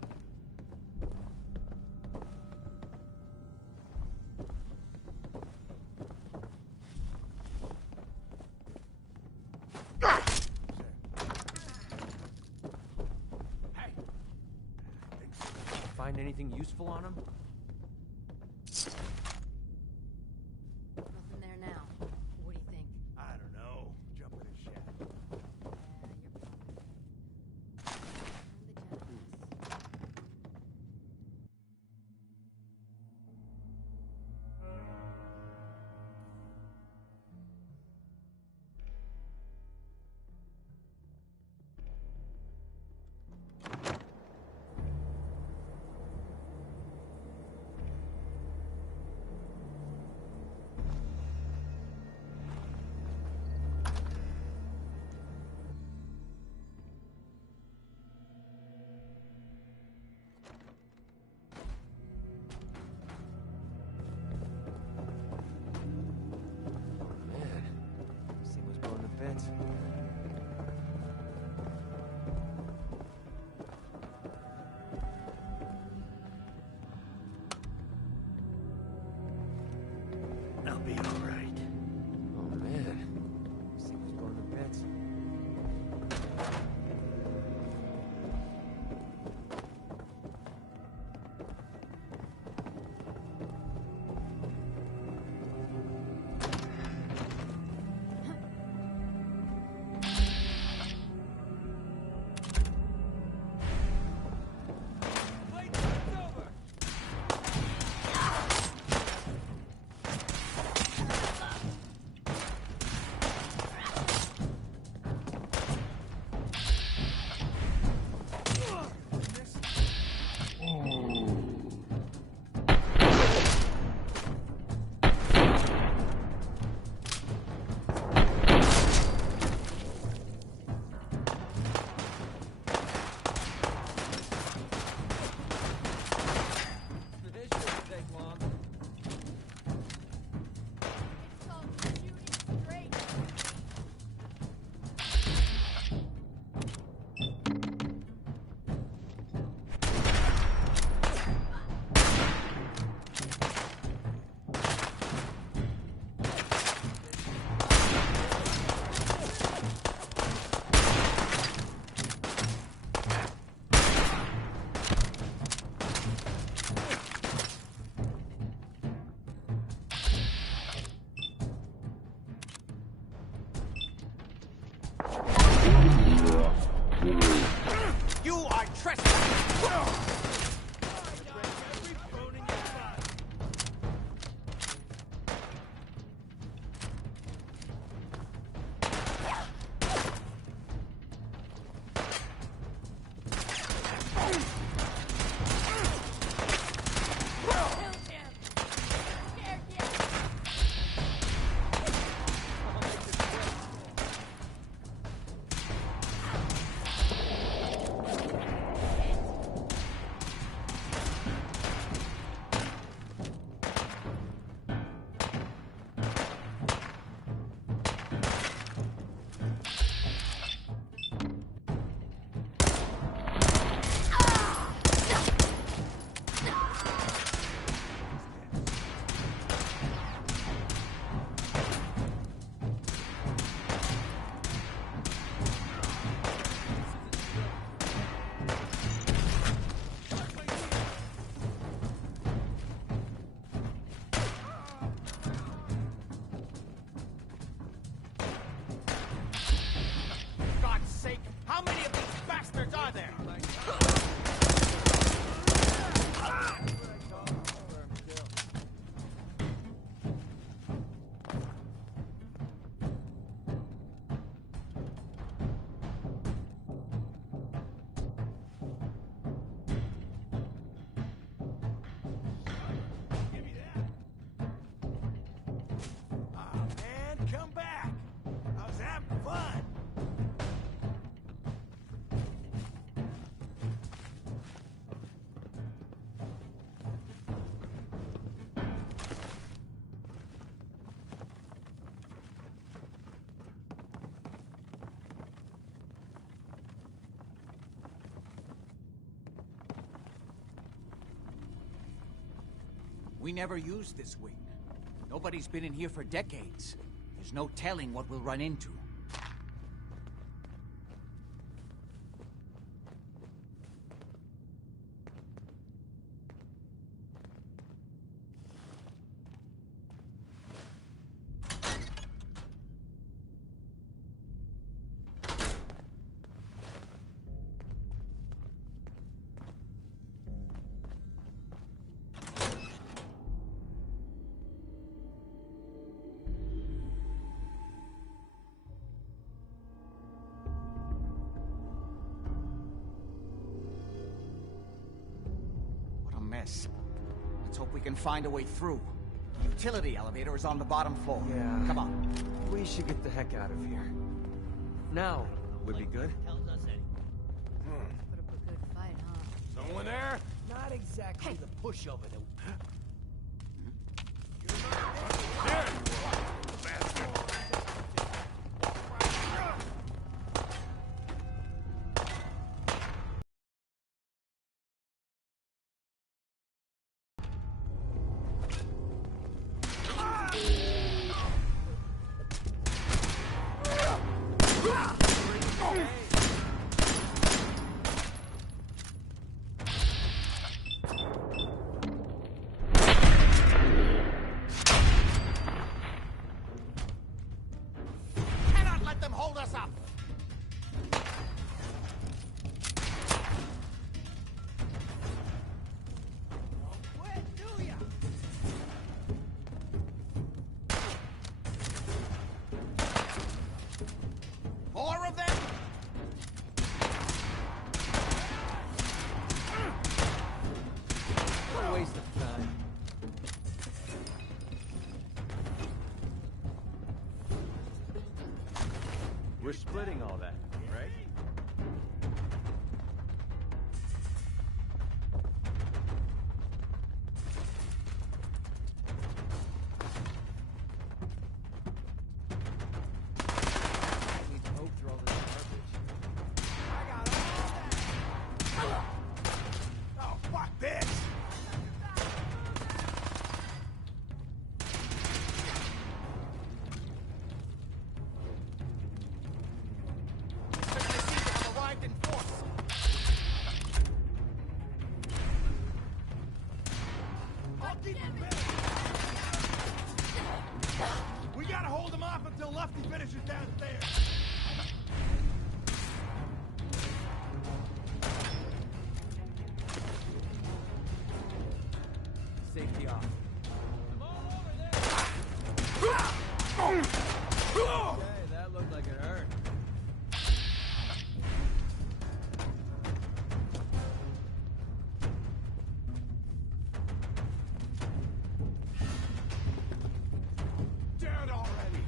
Find anything useful on him? Nothing there now. What do you think? I don't know. Jump in his shack. I'll be all right. Oh man, this thing was going to bits. You are trespassing! Come back! I was having fun! We never used this wing. Nobody's been in here for decades. There's no telling what we'll run into. Let's hope we can find a way through. The utility elevator is on the bottom floor. Yeah. Come on. We should get the heck out of here. Now would be good. Put up a good fight, huh? Someone there? Not exactly the pushover that... We're splitting all that, right? I need to hope through all this garbage. I got all that! Oh, fuck this! We gotta hold him off until Lefty finishes downstairs. Safety off. Okay, that looked like it hurt. Down already!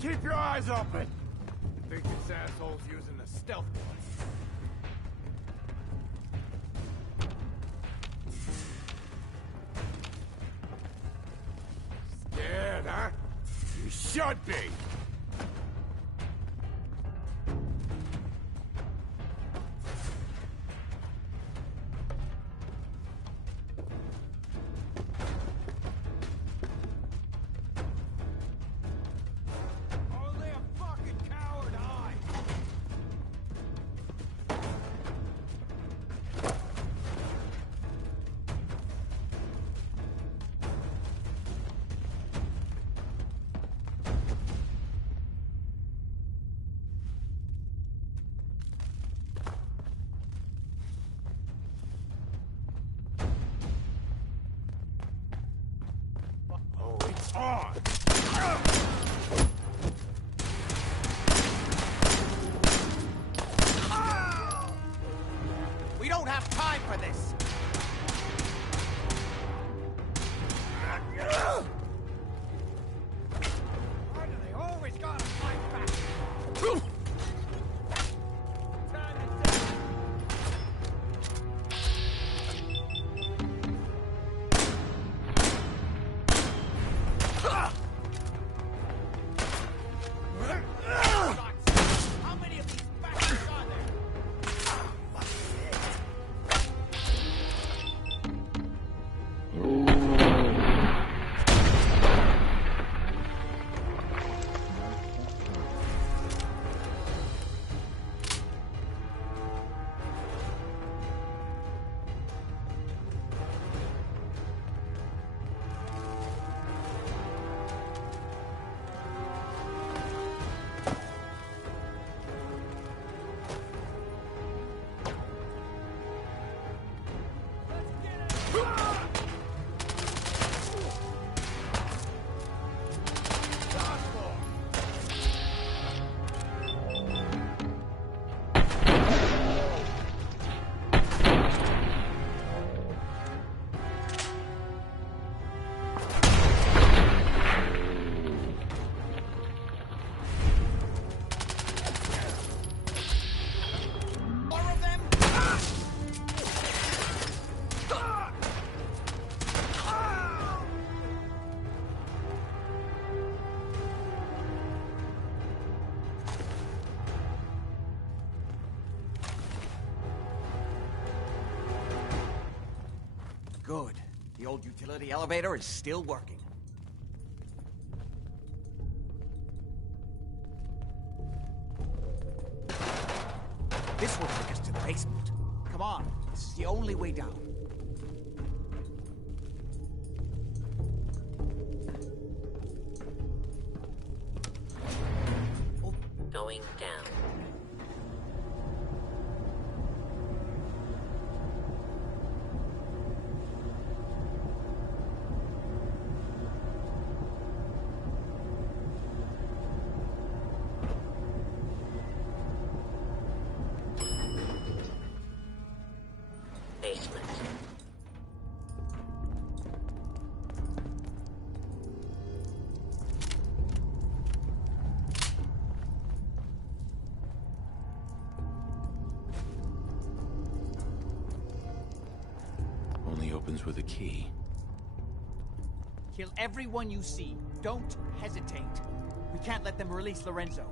Keep your eyes open! I think this asshole's using the stealth device. Scared, huh? You should be! Only a fucking coward hides! Oh, it's on! We don't have time for this! Why do they always gotta fight back? Good. The old utility elevator is still working. This will take us to the basement. Come on, this is the only way down. Going down. Basement. Only opens with a key. Kill everyone you see. Don't hesitate. We can't let them release Lorenzo.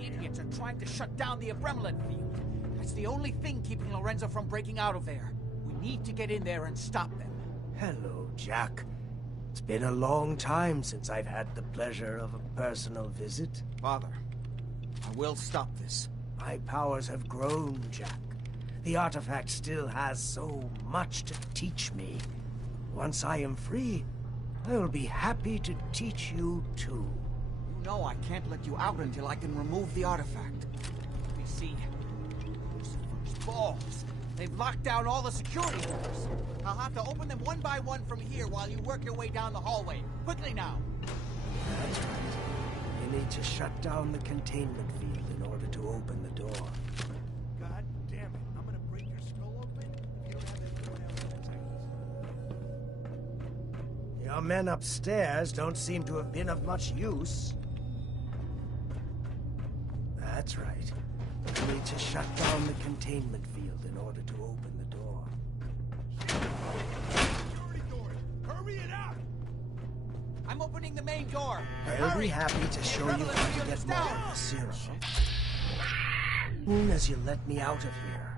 Idiots are trying to shut down the Abramelin field. That's the only thing keeping Lorenzo from breaking out of there. We need to get in there and stop them. Hello, Jack. It's been a long time since I've had the pleasure of a personal visit. Father, I will stop this. My powers have grown, Jack. The artifact still has so much to teach me. Once I am free, I will be happy to teach you too. No, I can't let you out until I can remove the artifact. Let me see. Lucifer's balls. They've locked down all the security doors. I'll have to open them one by one from here while you work your way down the hallway. Quickly now. That's right. You need to shut down the containment field in order to open the door. God damn it. I'm gonna break your skull open if you don't have everyone else in Your men upstairs don't seem to have been of much use. That's right. You need to shut down the containment field in order to open the door. Security doors! Hurry it up! I'm opening the main door. I'll be happy to show you how to get more of the serum. As soon as you let me out of here.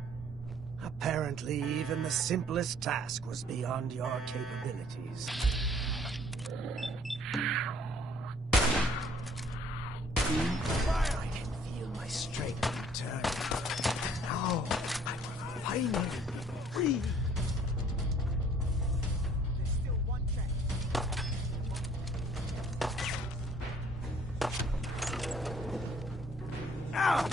Apparently, even the simplest task was beyond your capabilities. I can feel my strength return. Now, I will finally be free. There's still one chance. Ah!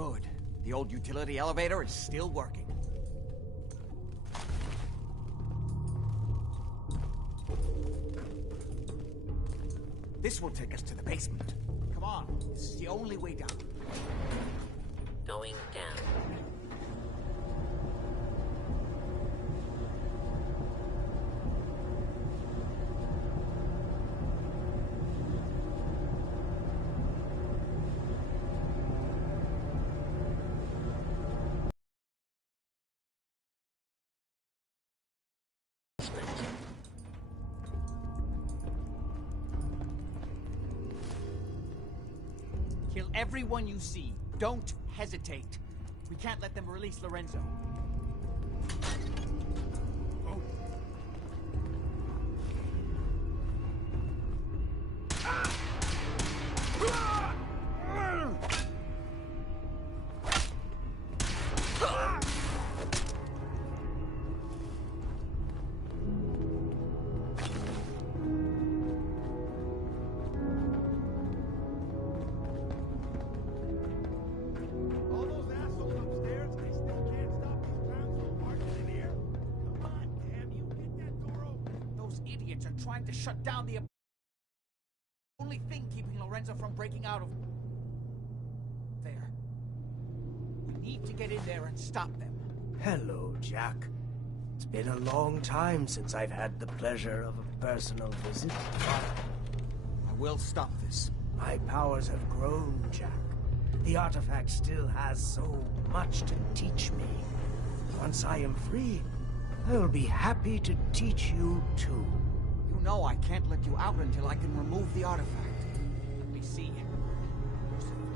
Good. The old utility elevator is still working. This will take us to the basement. Come on, this is the only way down. Going down. Kill everyone you see. Don't hesitate. We can't let them release Lorenzo. Trying to shut down the only thing keeping Lorenzo from breaking out of there. We need to get in there and stop them. Hello, Jack. It's been a long time since I've had the pleasure of a personal visit. I will stop this. My powers have grown, Jack. The artifact still has so much to teach me. Once I am free, I will be happy to teach you too. You know I can't let you out until I can remove the artifact. Let me see.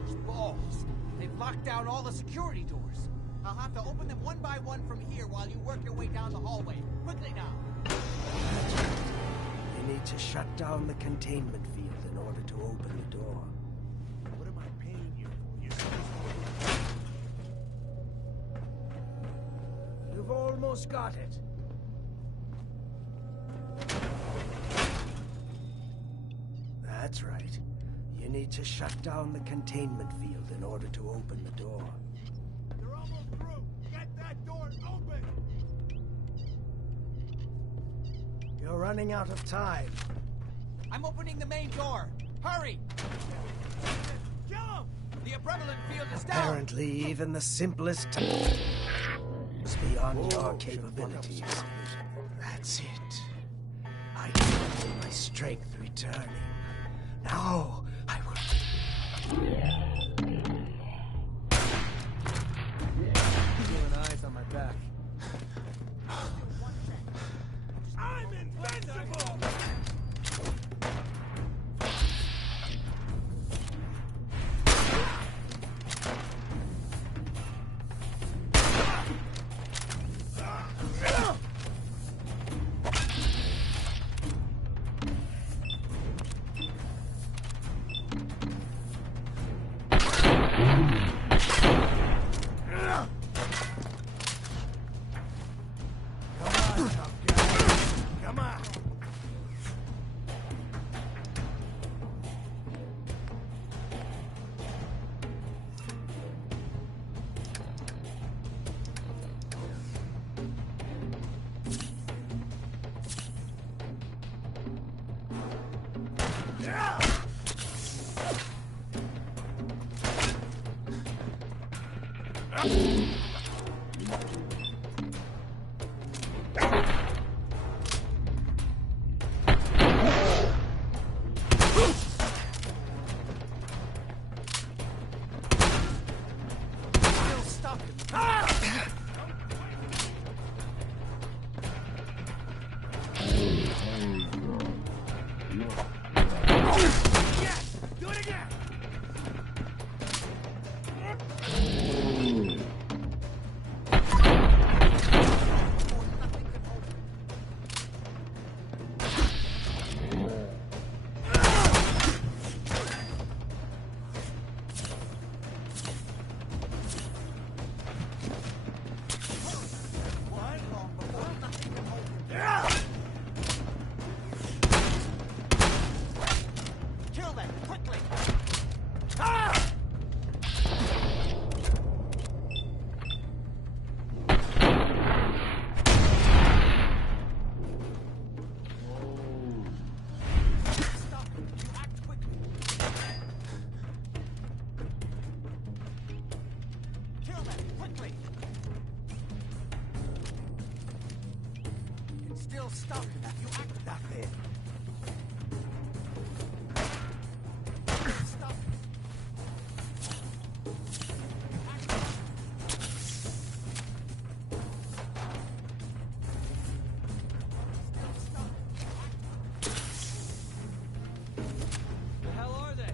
Those balls. They've locked down all the security doors. I'll have to open them one by one from here while you work your way down the hallway. Quickly now. You need to shut down the containment field in order to open the door. What am I paying you for? You've almost got it. That's right. You need to shut down the containment field in order to open the door. You're almost through. Get that door open. You're running out of time. I'm opening the main door. Hurry! Kill him! The abrevelin field is down! Apparently, even the simplest task is beyond your capabilities. That's it. I can feel my strength returning. Now, I will... Feeling eyes on my back. I'm invincible! stop. You act that way. Stop. The hell are they?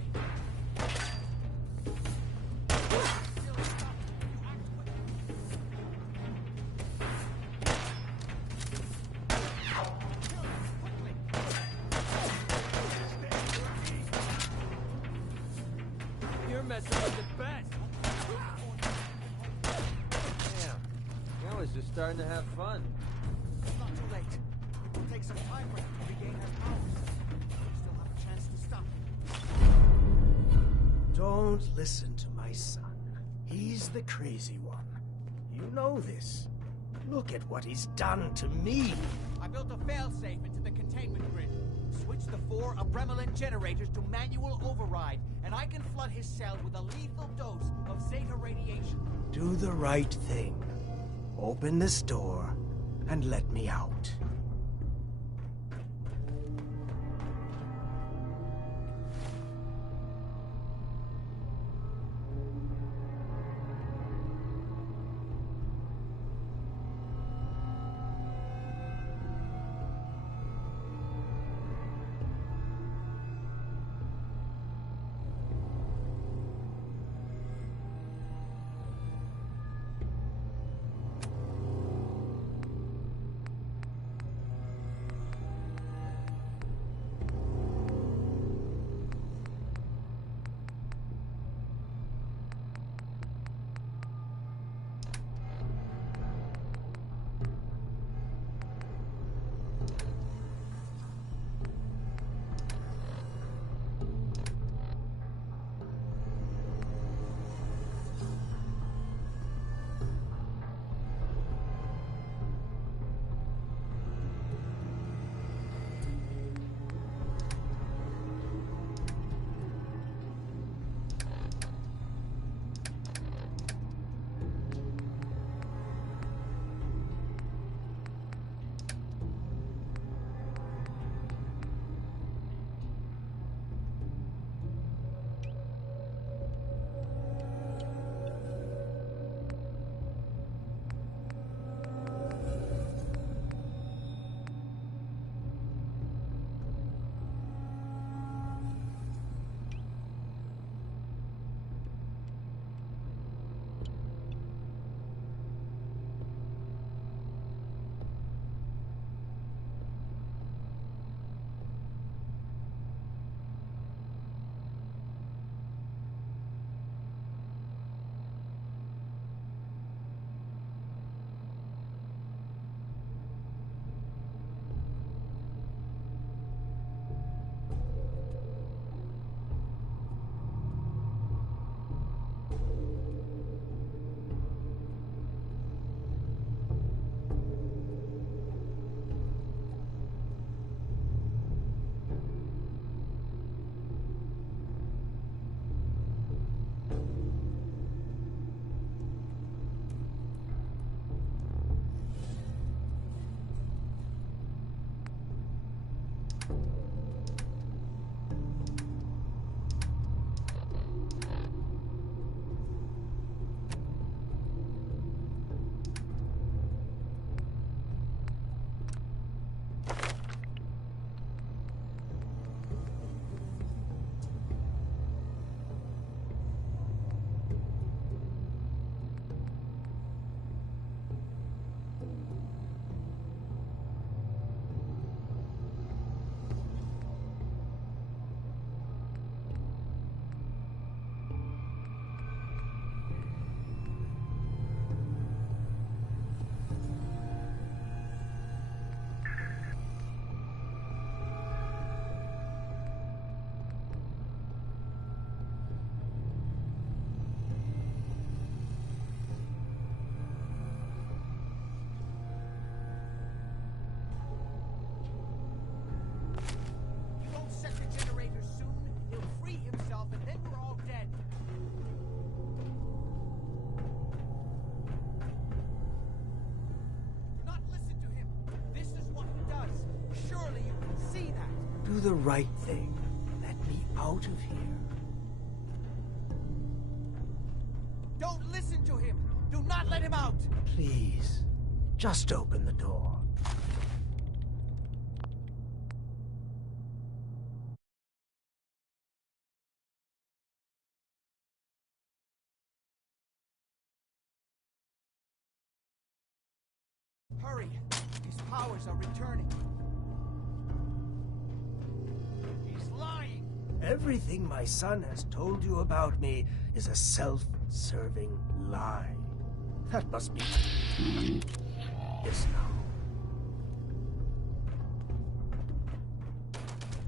You're messing with the best. Damn, Gal is just starting to have fun. It's not too late. It will take some time for him to regain his powers. We still have a chance to stop him. Don't listen to my son. He's the crazy one. You know this. Look at what he's done to me. I built a failsafe into the containment grid. Switch the 4 Abremelin generators to manual override, and I can flood his cell with a lethal dose of Zeta radiation. Do the right thing. Open this door and let me out. the right thing. Let me out of here. Don't listen to him! Do not let him out! Please, just open the door. Hurry! His powers are returning. He's lying! Everything my son has told you about me is a self-serving lie. That must be... Yes, now.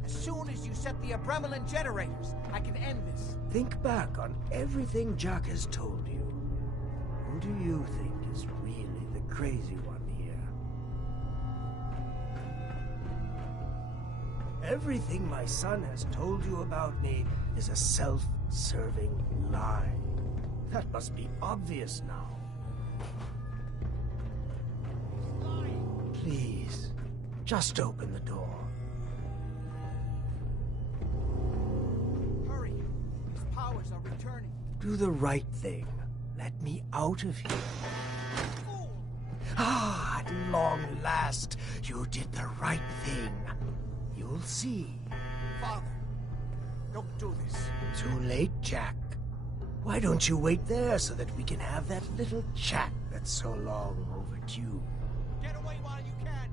As soon as you set the Abramelin generators, I can end this. Think back on everything Jack has told you. Who do you think is really the crazy one here? Everything my son has told you about me is a self-serving lie. That must be obvious now. Please, just open the door. Hurry! His powers are returning. Do the right thing. Let me out of here. Ah, at long last, you did the right thing. You'll see. Father, don't do this. Too late, Jack. Why don't you wait there so that we can have that little chat that's so long overdue? Get away while you can!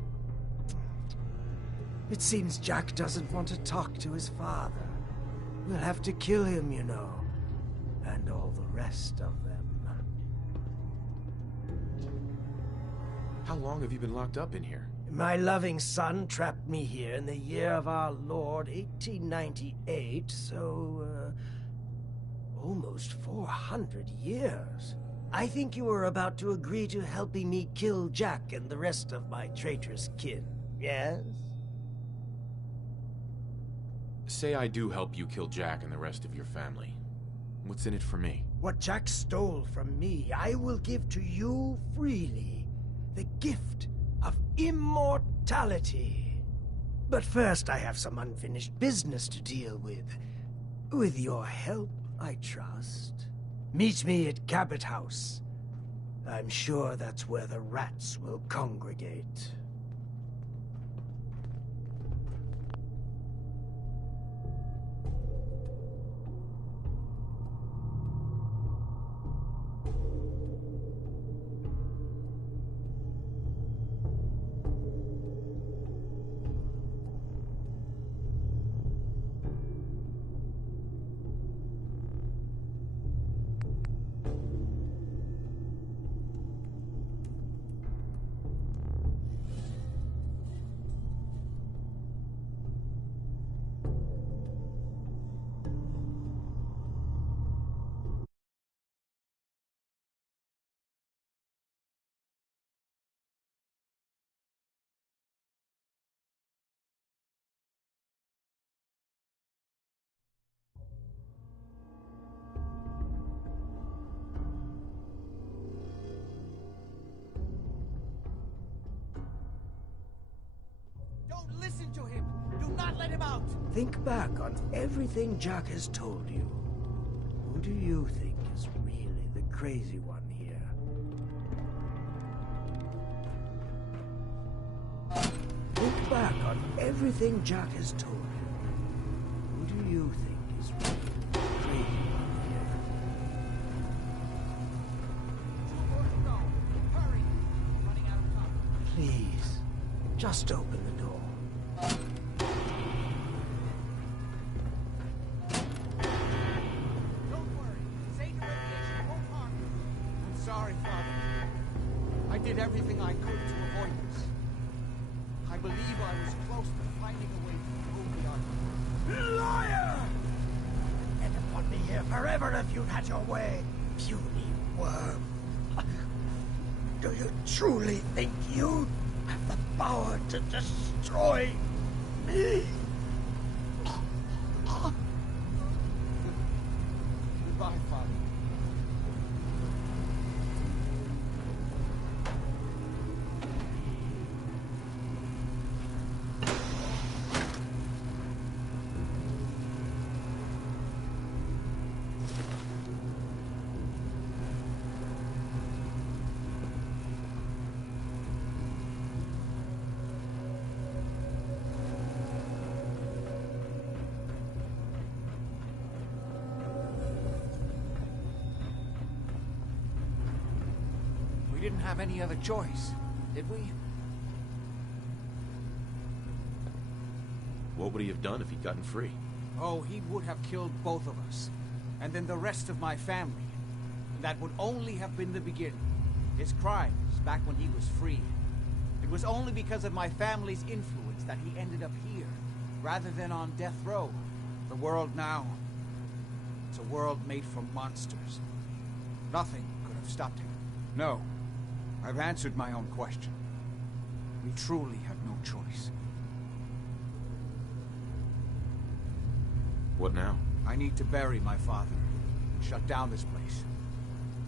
It seems Jack doesn't want to talk to his father. We'll have to kill him, you know. And all the rest of them. How long have you been locked up in here? My loving son trapped me here in the year of our Lord, 1898, so, almost 400 years. I think you were about to agree to helping me kill Jack and the rest of my traitorous kin, yes? Say I do help you kill Jack and the rest of your family. What's in it for me? What Jack stole from me, I will give to you freely. The gift of immortality. But first I have some unfinished business to deal with. With your help, I trust. Meet me at Cabot House. I'm sure that's where the rats will congregate. Don't listen to him! Do not let him out! Think back on everything Jack has told you. Who do you think is really the crazy one here? Think back on everything Jack has told you. Who do you think is really the crazy one here? Hurry! Running out of time. Please, just open the door. Don't worry. Satan radiation won't harm you. I'm sorry, Father. I did everything I could to avoid this. I believe I was close to finding a way to prove the argument. Liar! You'd have put me here forever if you'd had your way, puny worm. Do you truly think you have the power to destroy me? Goodbye, Father. didn't have any other choice, did we? What would he have done if he'd gotten free? Oh, he would have killed both of us. And then the rest of my family. And that would only have been the beginning. His crimes, back when he was free. It was only because of my family's influence that he ended up here, rather than on death row. The world now, it's a world made for monsters. Nothing could have stopped him. No, I've answered my own question. We truly have no choice. What now? I need to bury my father and shut down this place.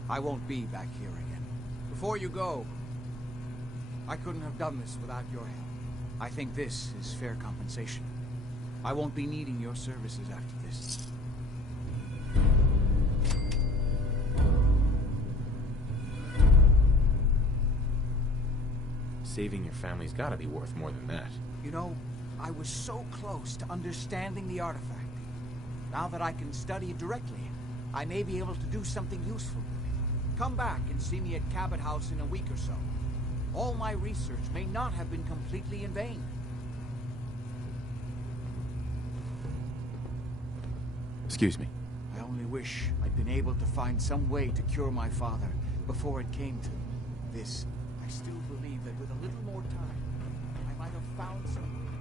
I won't be back here again. Before you go, I couldn't have done this without your help. I think this is fair compensation. I won't be needing your services after this. Saving your family's gotta be worth more than that. You know, I was so close to understanding the artifact. Now that I can study it directly, I may be able to do something useful with it. Come back and see me at Cabot House in a week or so. All my research may not have been completely in vain. Excuse me. I only wish I'd been able to find some way to cure my father before it came to this. I still believe that with a little more time, I might have found some way to...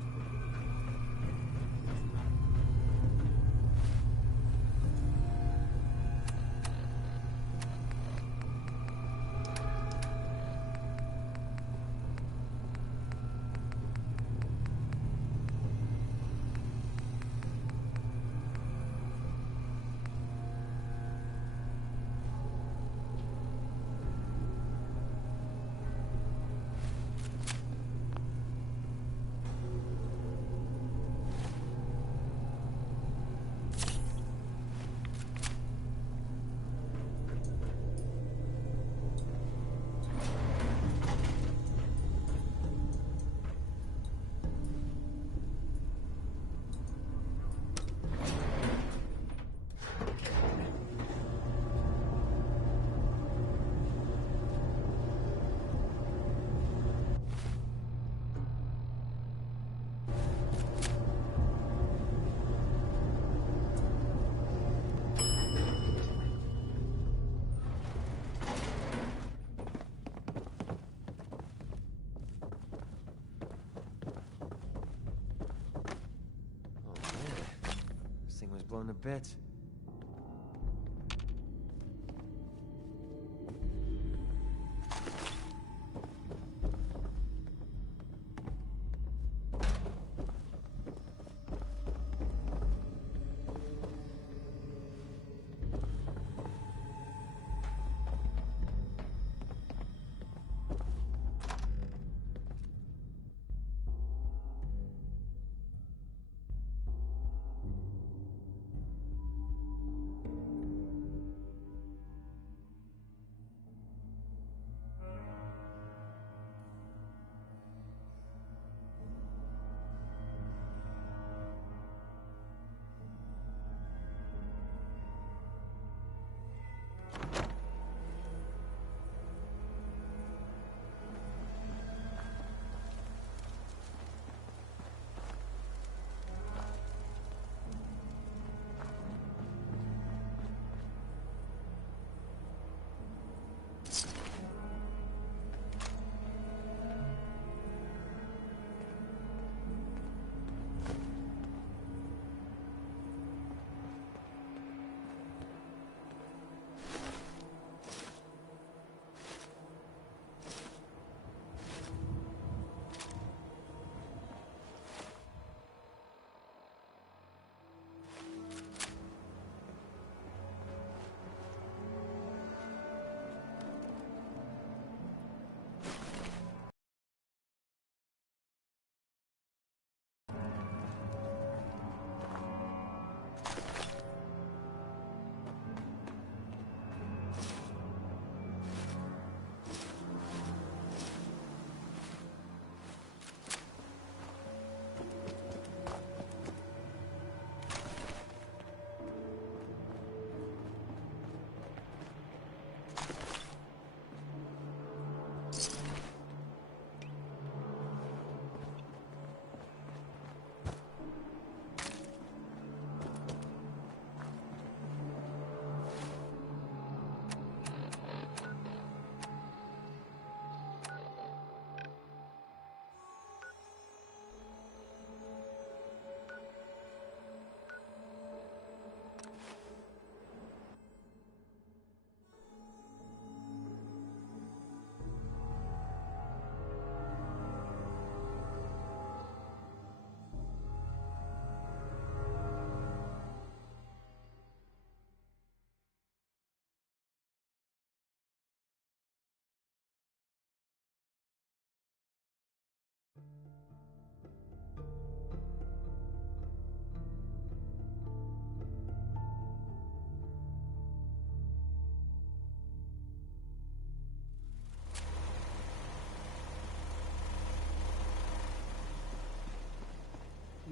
Blown to bits.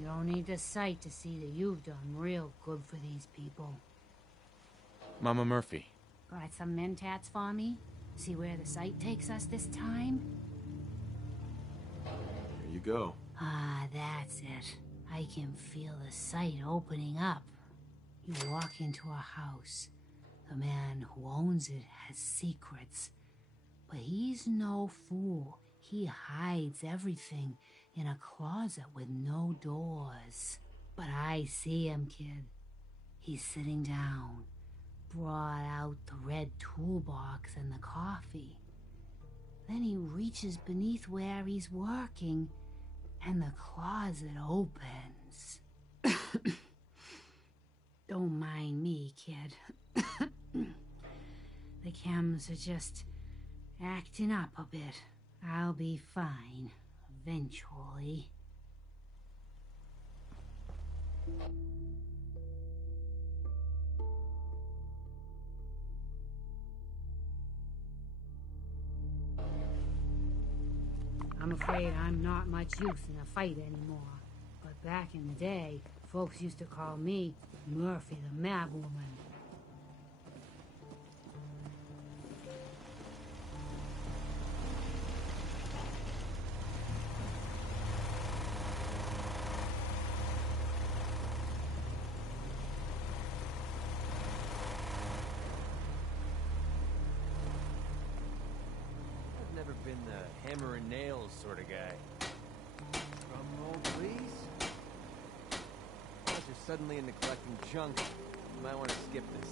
don't need the site to see that you've done real good for these people. Mama Murphy. Got some mentats for me? See where the site takes us this time? Here you go. Ah, that's it. I can feel the site opening up. You walk into a house. The man who owns it has secrets. But he's no fool. He hides everything in a closet with no doors. But I see him, kid. He's sitting down. Brought out the red toolbox and the coffee. Then he reaches beneath where he's working, and the closet opens. Don't mind me, kid. The chems are just acting up a bit. I'll be fine, eventually. I'm afraid I'm not much use in a fight anymore. But back in the day, folks used to call me Murphy the Mad Woman. I've never been the hammer and nails sort of guy. Drum roll, please. Unless you're suddenly into collecting junk, you might want to skip this.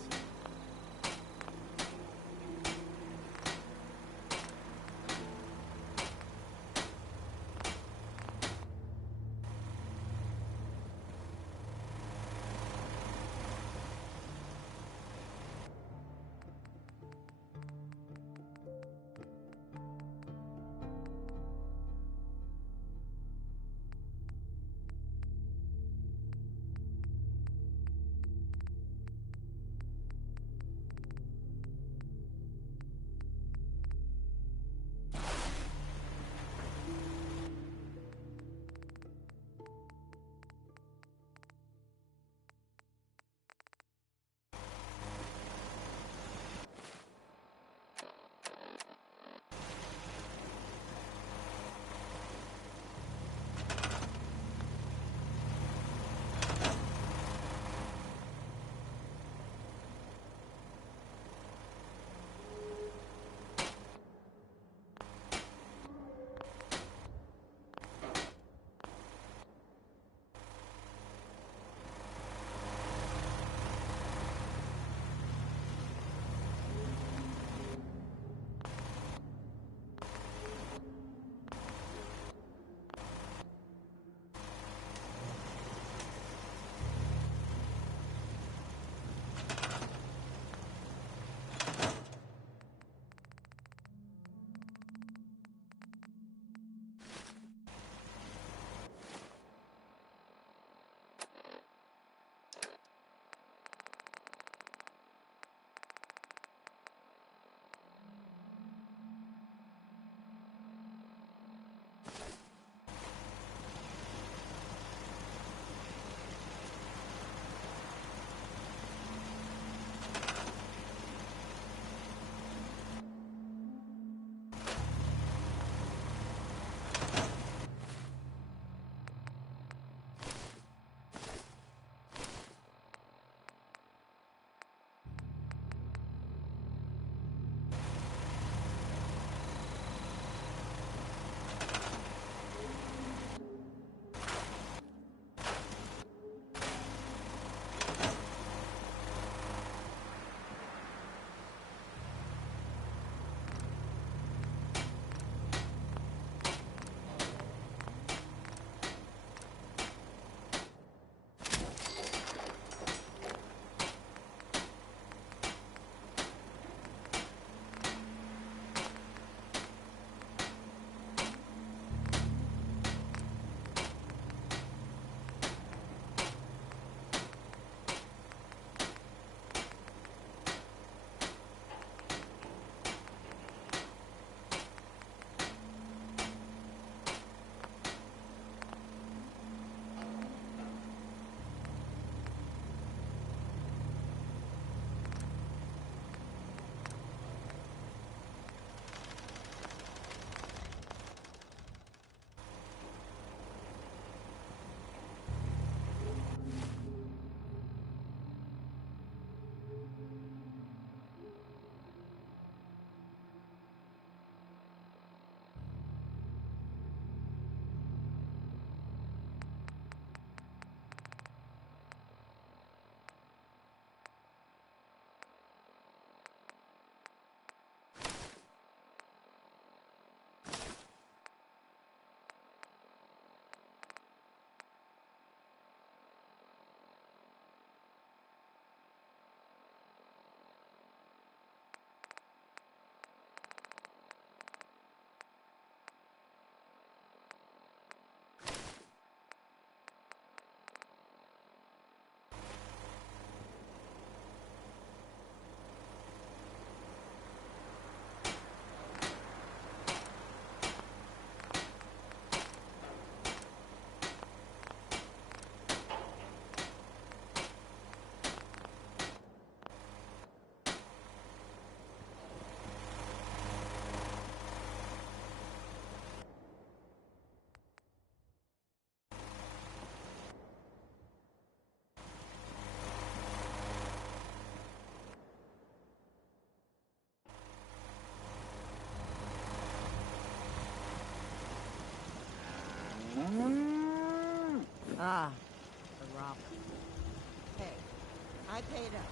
I paid up.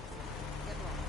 Get lost.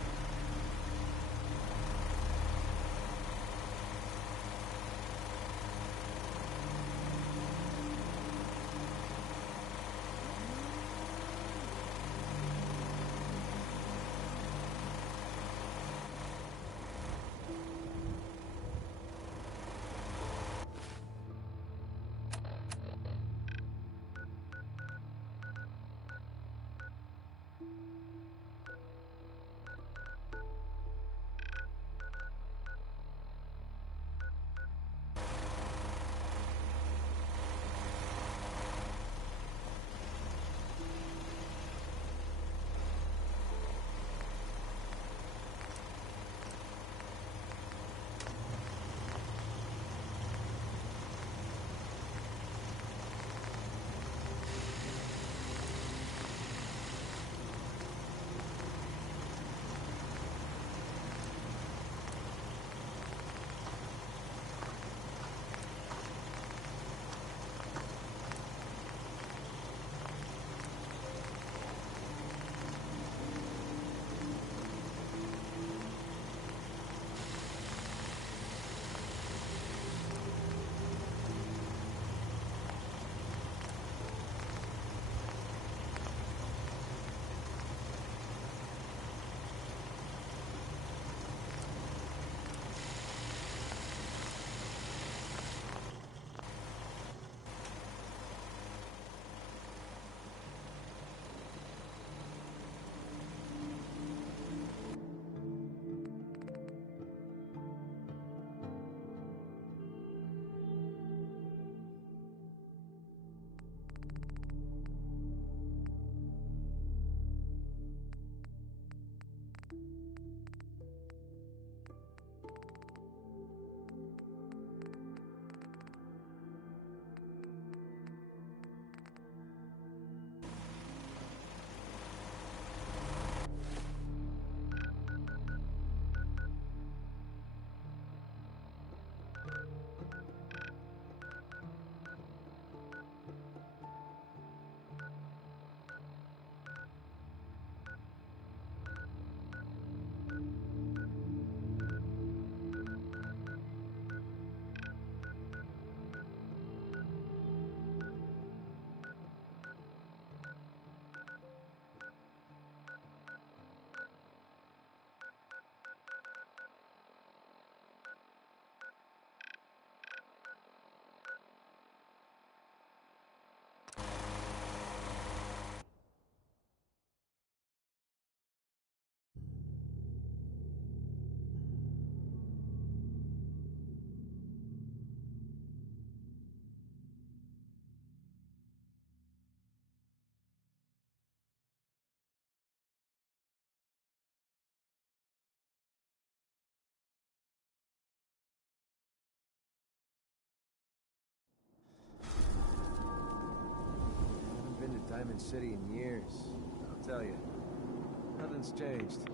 Diamond City in years. I'll tell you, nothing's changed.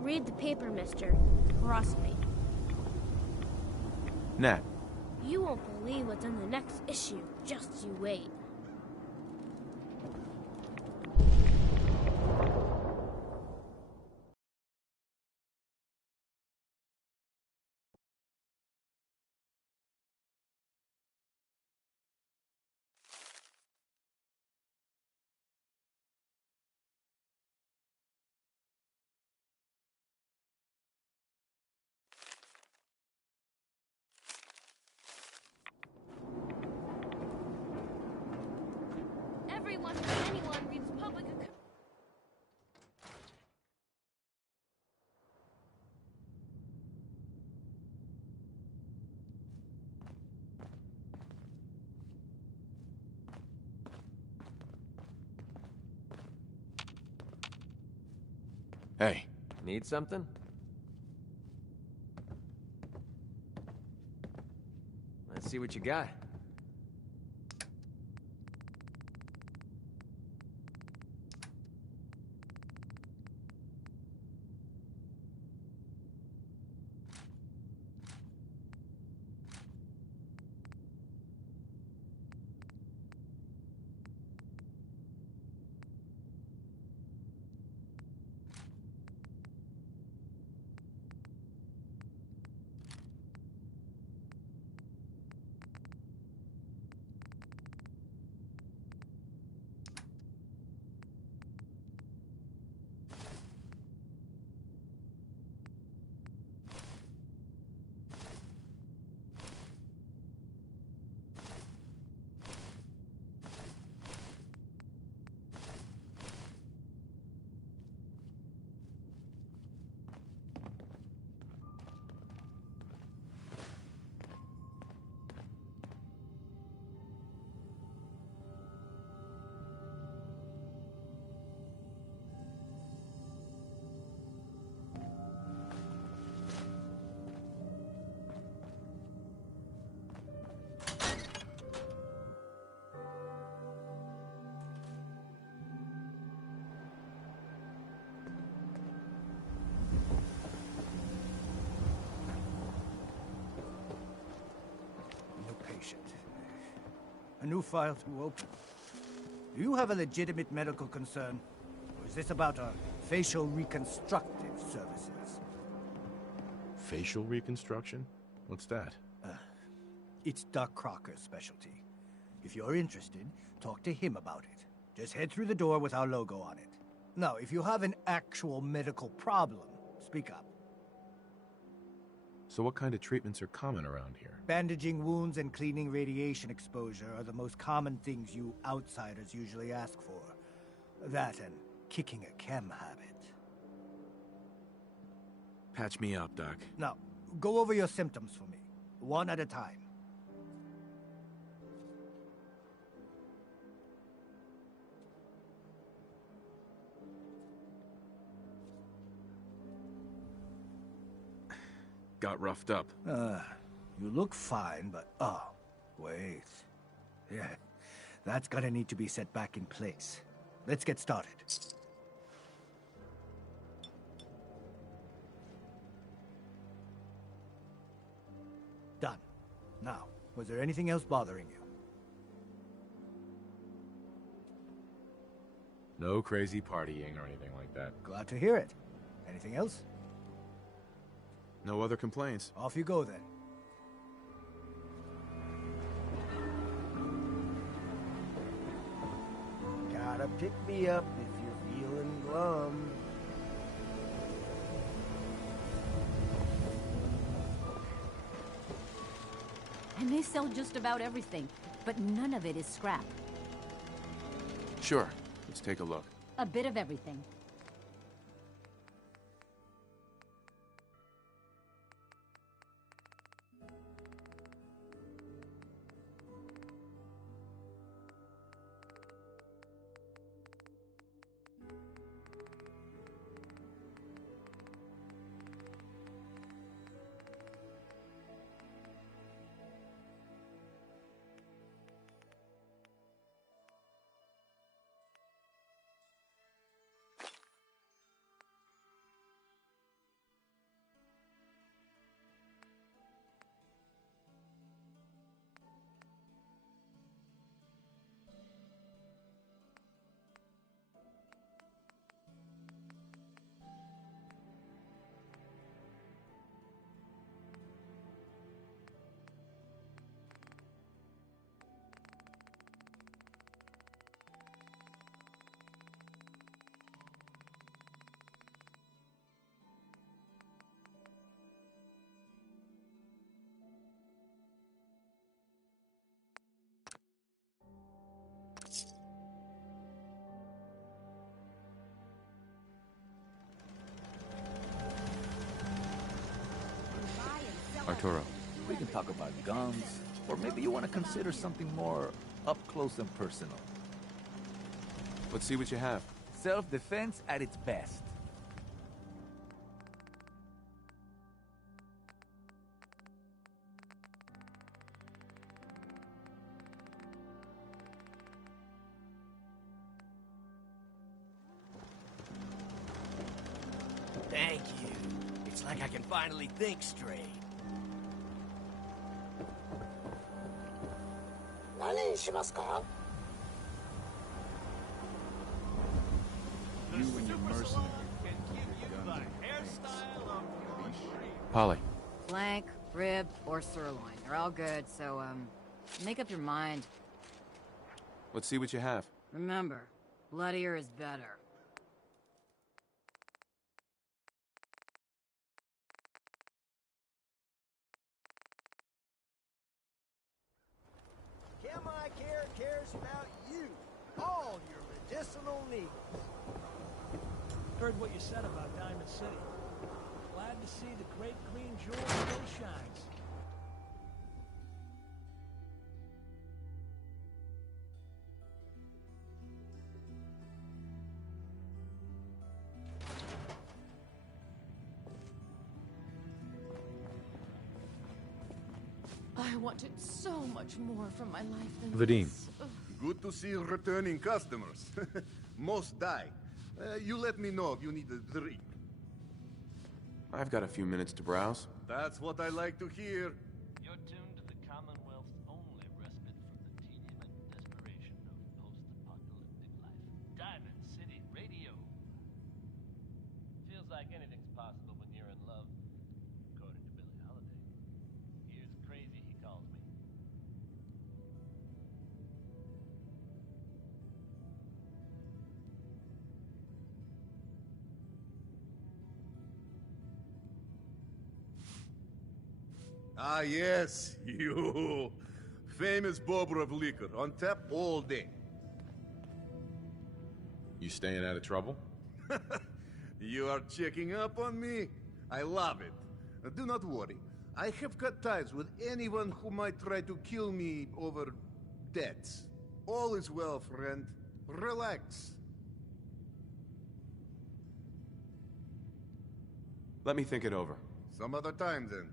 Read the paper, mister. Trust me. Nat. You won't believe what's in the next issue. Just you wait. Everyone and anyone reads public account. Hey. Need something? Let's see what you got. A new file to open. Do you have a legitimate medical concern? Or is this about our facial reconstructive services? Facial reconstruction? What's that? It's Doc Crocker's specialty. If you're interested, talk to him about it. Just head through the door with our logo on it. Now, if you have an actual medical problem, speak up. So what kind of treatments are common around here? Bandaging wounds and cleaning radiation exposure are the most common things you outsiders usually ask for. That and kicking a chem habit. Patch me up, Doc. Now, go over your symptoms for me, one at a time. Got roughed up. You look fine, but... Oh, wait. Yeah, that's gonna need to be set back in place. Let's get started. Done. Now, was there anything else bothering you? No crazy partying or anything like that. Glad to hear it. Anything else? No other complaints. Off you go, then. Gotta pick me up if you're feeling glum. And they sell just about everything, but none of it is scrap. Sure. Let's take a look. A bit of everything. Arturo. We can talk about guns, or maybe you want to consider something more up close and personal. Let's see what you have. Self-defense at its best. like I can finally think straight. 何にしますか? You and your mercenary. Polly. Flank, rib, or sirloin. They're all good, so, make up your mind. Let's see what you have. Remember, bloodier is better. Chemi Care cares about you. All your medicinal needs. Heard what you said about Diamond City. Glad to see the great green jewel still shines. I wanted so much more from my life than Vadim. this. Ugh. Good to see returning customers. Most die. You let me know if you need a drink. I've got a few minutes to browse. That's what I like to hear. You're tuned to the Commonwealth's only respite from the tedium and desperation of post-apocalyptic life. Diamond City Radio. Feels like anything's possible when you're in love, according to Billie Holiday. Here's crazy, he calls me. Ah, yes, you. Famous Bobrov liquor, on tap all day. You staying out of trouble? You are checking up on me? I love it. Do not worry. I have cut ties with anyone who might try to kill me over debts. All is well, friend. Relax. Let me think it over. Some other time, then.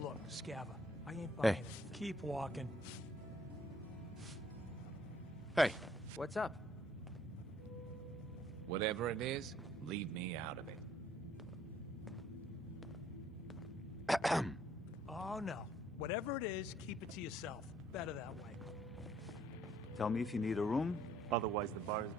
Look, Scava, I ain't Hey. buying it. Keep walking. Hey. What's up? Whatever it is, leave me out of it. Oh, no. Whatever it is, keep it to yourself. Better that way. Tell me if you need a room, otherwise the bar is...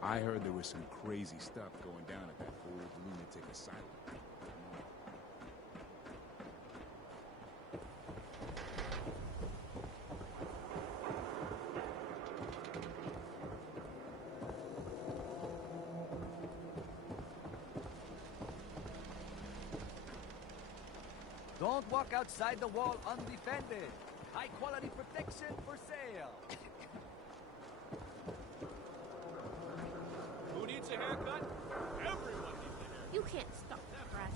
I heard there was some crazy stuff going down at that old lunatic asylum. Don't walk outside the wall undefended. High quality protection for sale. Who needs a haircut? Everyone needs a haircut. You can't stop the press.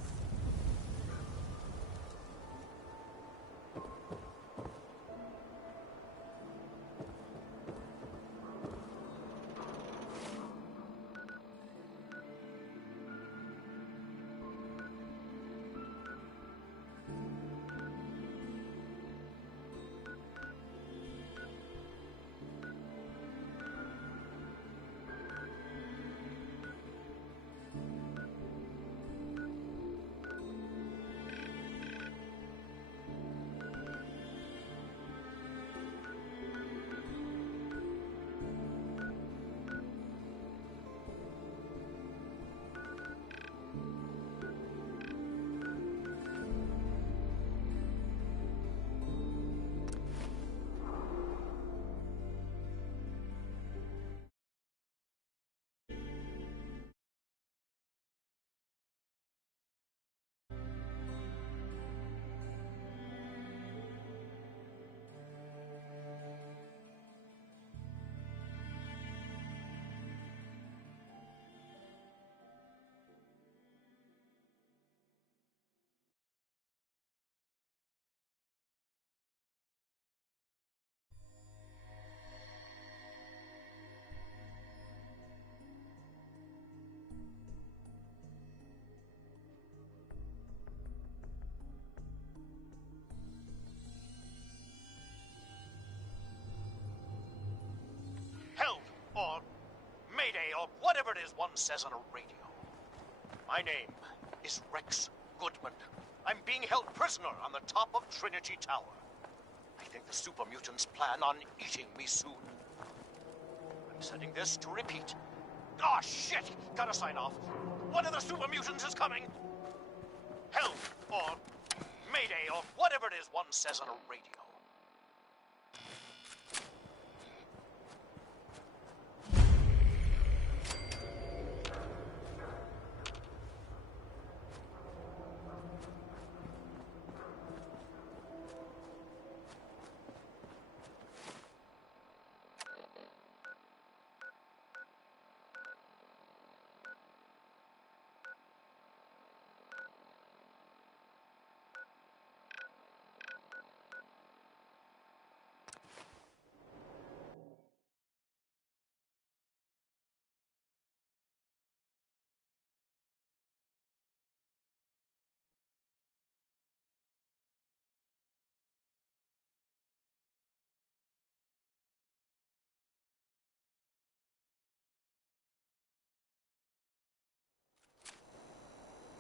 it is one says on a radio. My name is Rex Goodman. I'm being held prisoner on the top of Trinity Tower. I think the super mutants plan on eating me soon. I'm setting this to repeat. Ah, shit! Gotta sign off. One of the super mutants is coming! Help! Or Mayday, or whatever it is one says on a radio.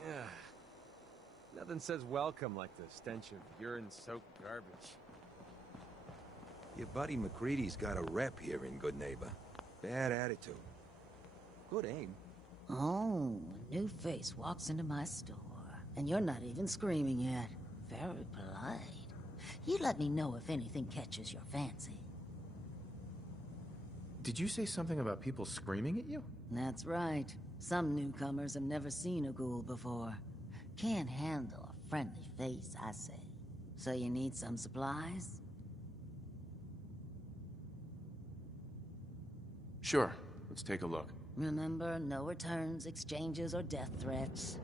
Yeah. Nothing says welcome like the stench of urine-soaked garbage. Your buddy McCready's got a rep here in Good Neighbor. Bad attitude. Good aim. Oh, a new face walks into my store, and you're not even screaming yet. Very polite. You let me know if anything catches your fancy. Did you say something about people screaming at you? That's right. Some newcomers have never seen a ghoul before. Can't handle a friendly face, I say. So you need some supplies? Sure. Let's take a look. Remember, no returns, exchanges, or death threats.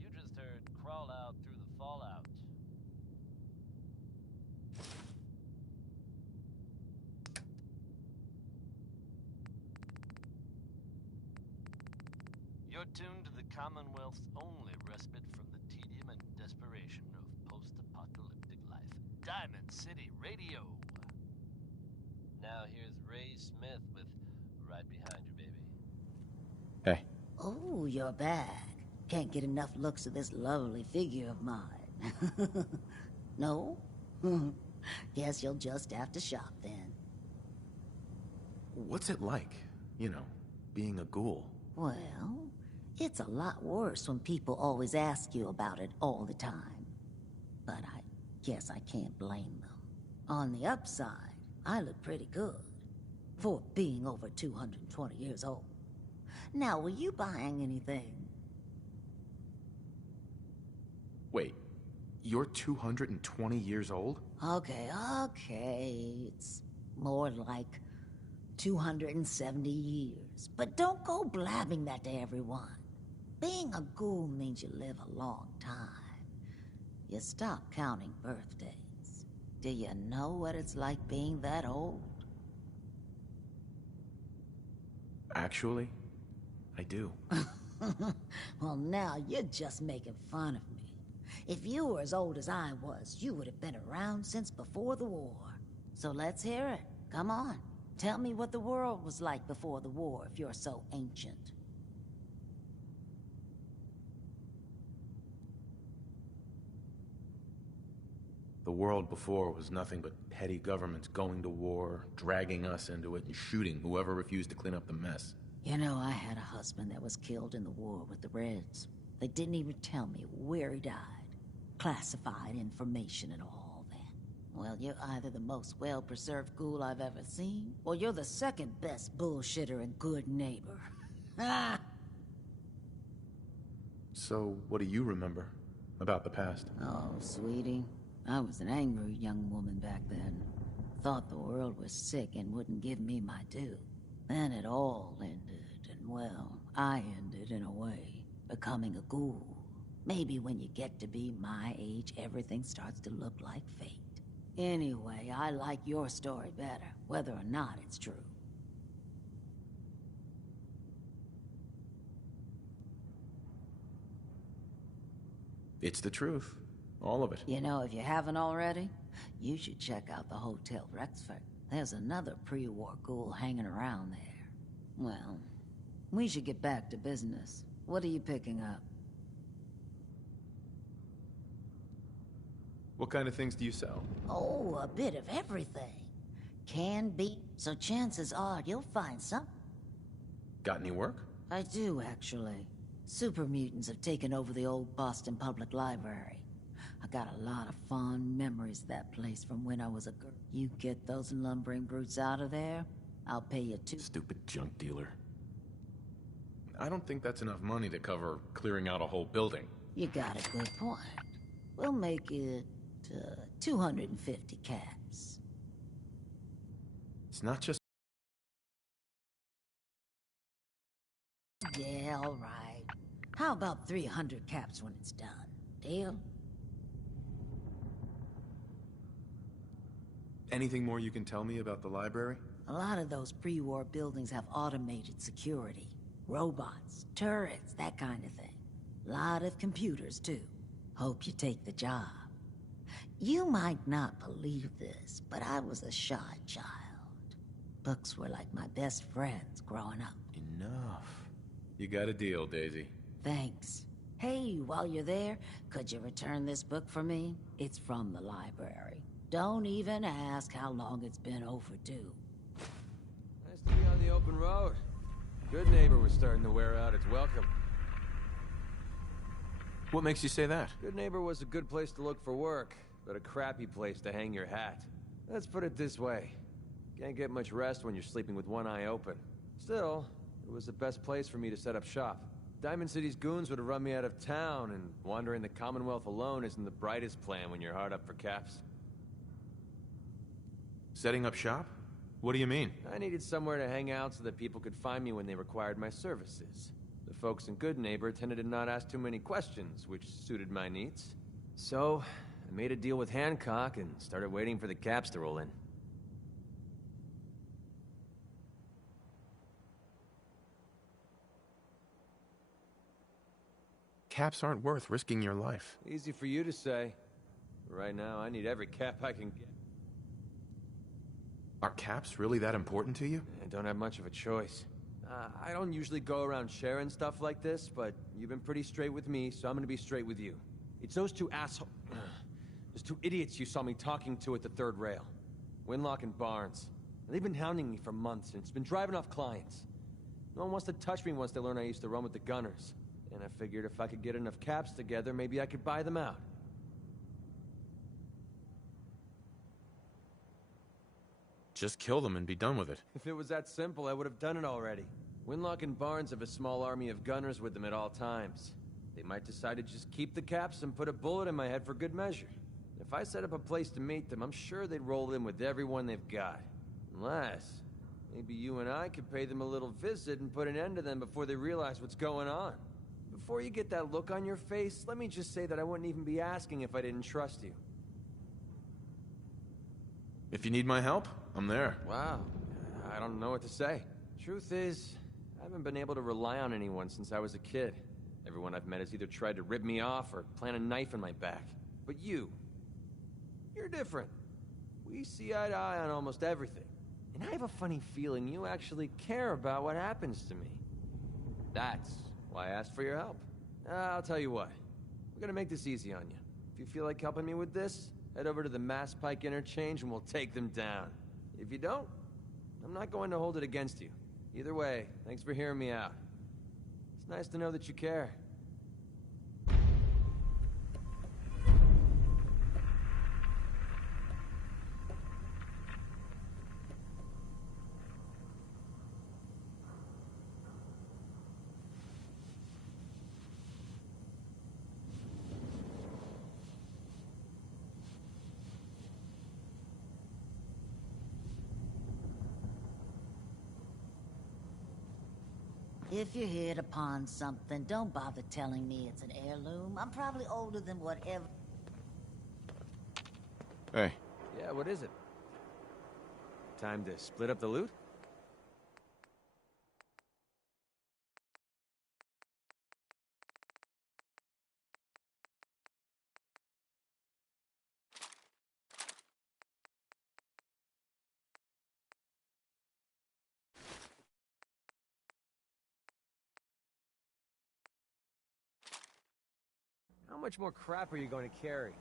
You just heard crawl out through the fallout. You're tuned to the Commonwealth's only respite from the tedium and desperation of post-apocalyptic life. Diamond City Radio. Now here's Ray Smith with Right Behind You, Baby. Hey. Oh, you're back. Can't get enough looks at this lovely figure of mine. No? Guess you'll just have to shop then. What's it like, you know, being a ghoul? Well, it's a lot worse when people always ask you about it all the time. But I guess I can't blame them. On the upside, I look pretty good. For being over 220 years old. Now, were you buying anything? Wait, you're 220 years old? Okay. It's more like 270 years. But don't go blabbing that to everyone. Being a ghoul means you live a long time. You stop counting birthdays. Do you know what it's like being that old? Actually, I do. Well, now you're just making fun of me. If you were as old as I was, you would have been around since before the war. So let's hear it. Come on. Tell me what the world was like before the war if you're so ancient. The world before was nothing but petty governments going to war, dragging us into it, and shooting whoever refused to clean up the mess. You know, I had a husband that was killed in the war with the Reds. They didn't even tell me where he died. Classified information and all that. Well, you're either the most well-preserved ghoul I've ever seen, or you're the second best bullshitter and good neighbor. Ah! So, what do you remember about the past? Oh, sweetie. I was an angry young woman back then. Thought the world was sick and wouldn't give me my due. Then it all ended, and well, I ended in a way, becoming a ghoul. Maybe when you get to be my age, everything starts to look like fate. Anyway, I like your story better, whether or not it's true. It's the truth. All of it. You know, if you haven't already, you should check out the Hotel Rexford. There's another pre-war ghoul hanging around there. Well, we should get back to business. What are you picking up? What kind of things do you sell? Oh, a bit of everything. Can be, so chances are you'll find some. Got any work? I do, actually. Super mutants have taken over the old Boston Public Library. I got a lot of fond memories of that place from when I was a girl. You get those lumbering brutes out of there, I'll pay you Stupid junk dealer. I don't think that's enough money to cover clearing out a whole building. You got a good point. We'll make it 250 caps. It's not just... Yeah, all right. How about 300 caps when it's done? Deal? Anything more you can tell me about the library? A lot of those pre-war buildings have automated security. Robots, turrets, that kind of thing. Lot of computers, too. Hope you take the job. You might not believe this, but I was a shy child. Books were like my best friends growing up. Enough. You got a deal, Daisy. Thanks. Hey, while you're there, could you return this book for me? It's from the library. Don't even ask how long it's been overdue. Nice to be on the open road. Good Neighbor was starting to wear out its welcome. What makes you say that? Good Neighbor was a good place to look for work, but a crappy place to hang your hat. Let's put it this way. Can't get much rest when you're sleeping with one eye open. Still, it was the best place for me to set up shop. Diamond City's goons would have run me out of town, and wandering the Commonwealth alone isn't the brightest plan when you're hard up for caps. Setting up shop? What do you mean? I needed somewhere to hang out so that people could find me when they required my services. The folks in Good Neighbor tended to not ask too many questions, which suited my needs. So, I made a deal with Hancock and started waiting for the caps to roll in. Caps aren't worth risking your life. Easy for you to say. Right now, I need every cap I can get. Are caps really that important to you? I don't have much of a choice. I don't usually go around sharing stuff like this, but you've been pretty straight with me, so I'm gonna be straight with you. It's those two those two idiots you saw me talking to at the third rail. Winlock and Barnes. They've been hounding me for months, and it's been driving off clients. No one wants to touch me once they learn I used to run with the Gunners. And I figured if I could get enough caps together, maybe I could buy them out. Just kill them and be done with it. If it was that simple, I would have done it already. Winlock and Barnes have a small army of gunners with them at all times. They might decide to just keep the caps and put a bullet in my head for good measure. If I set up a place to meet them, I'm sure they'd roll in with everyone they've got. Unless, maybe you and I could pay them a little visit and put an end to them before they realize what's going on. Before you get that look on your face, let me just say that I wouldn't even be asking if I didn't trust you. If you need my help, I'm there. Wow. I don't know what to say. Truth is, I haven't been able to rely on anyone since I was a kid. Everyone I've met has either tried to rip me off or plant a knife in my back. But you're different. We see eye to eye on almost everything. And I have a funny feeling you actually care about what happens to me. That's why I asked for your help. I'll tell you what. We're gonna make this easy on you. If you feel like helping me with this, head over to the Mass Pike interchange and we'll take them down. If you don't, I'm not going to hold it against you. Either way, thanks for hearing me out. It's nice to know that you care. If you hit upon something, don't bother telling me it's an heirloom. I'm probably older than whatever. Hey. Yeah, what is it? Time to split up the loot? How much more crap are you going to carry?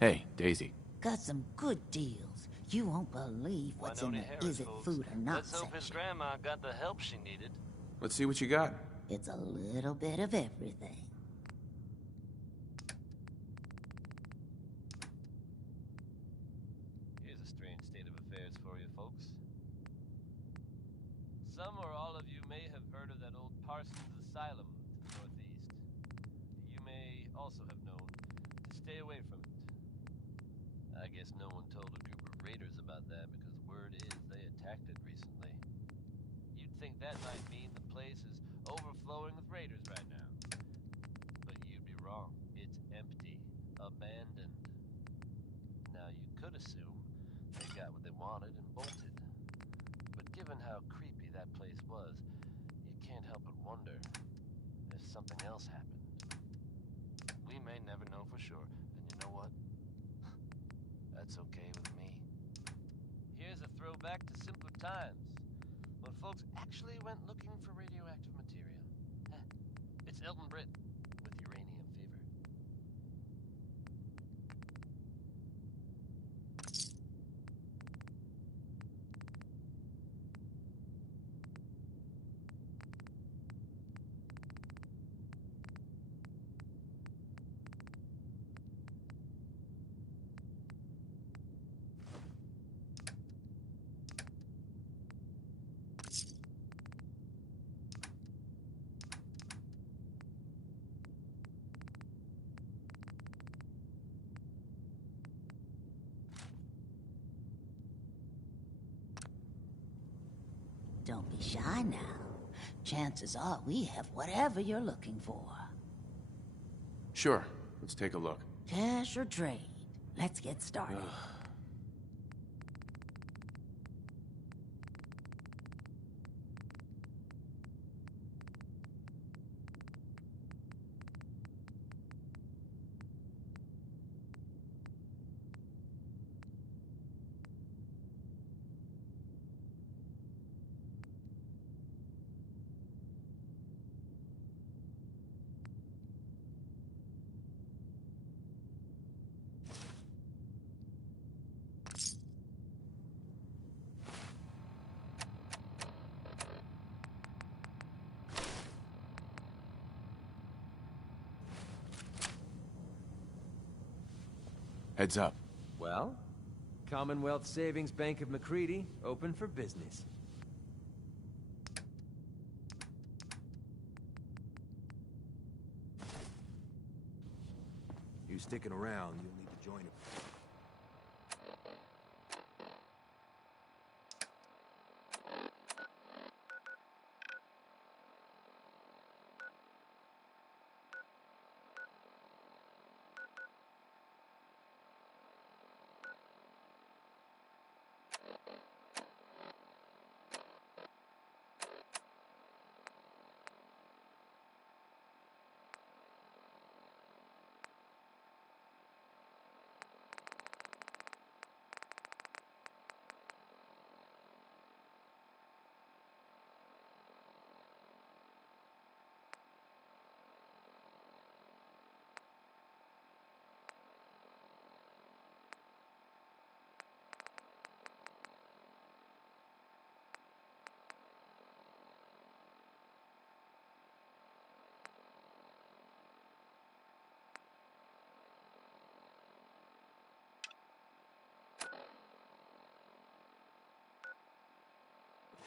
Hey, Daisy. Got some good deals. You won't believe what's in the is it food or not Let's hope his section. grandma got the help she needed. Let's see what you got. It's a little bit of everything. Here's a strange state of affairs for you folks. Some or all of you may have heard of that old Parsons Asylum to the northeast. You may also have known to stay away from it. I guess no one told a group of raiders about that because word is they attacked it recently. You'd think that might mean the place is overflowing with raiders right now. But you'd be wrong. It's empty. Abandoned. Now you could assume they got what they wanted and bolted. But given how creepy that place was, you can't help but wonder if something else happened. We may never know for sure, and you know what? That's okay with me. Here's a throwback to simpler times, when folks actually went looking for radioactive material. It's Elton Britt with Uranium Fever. Don't be shy now. Chances are we have whatever you're looking for. Sure. Let's take a look. Cash or trade? Let's get started. Heads up. Well, Commonwealth Savings Bank of McCready, open for business. You sticking around, you'll need to join it.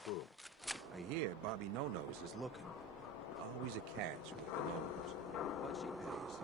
Cool. I hear Bobby No-Nose is looking. Always a catch with the No-Nose, but she pays.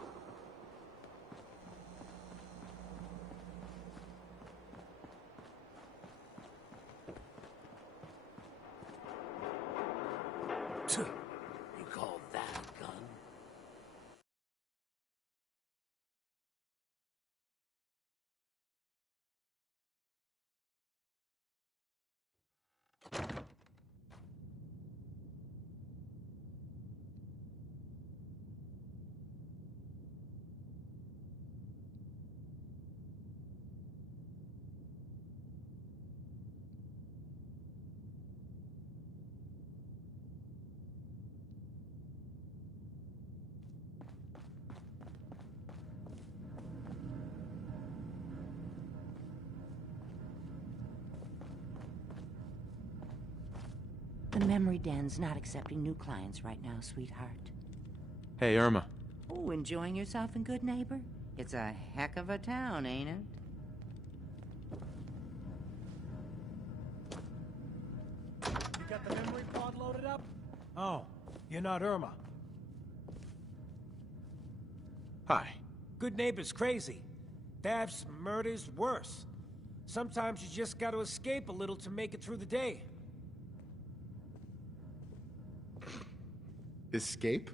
The memory den's not accepting new clients right now, sweetheart. Hey, Irma. Oh, enjoying yourself in Good Neighbor? It's a heck of a town, ain't it? You got the memory pod loaded up? Oh, you're not Irma. Hi. Good Neighbor's crazy. Thefts, murders, worse. Sometimes you just gotta escape a little to make it through the day. Escape?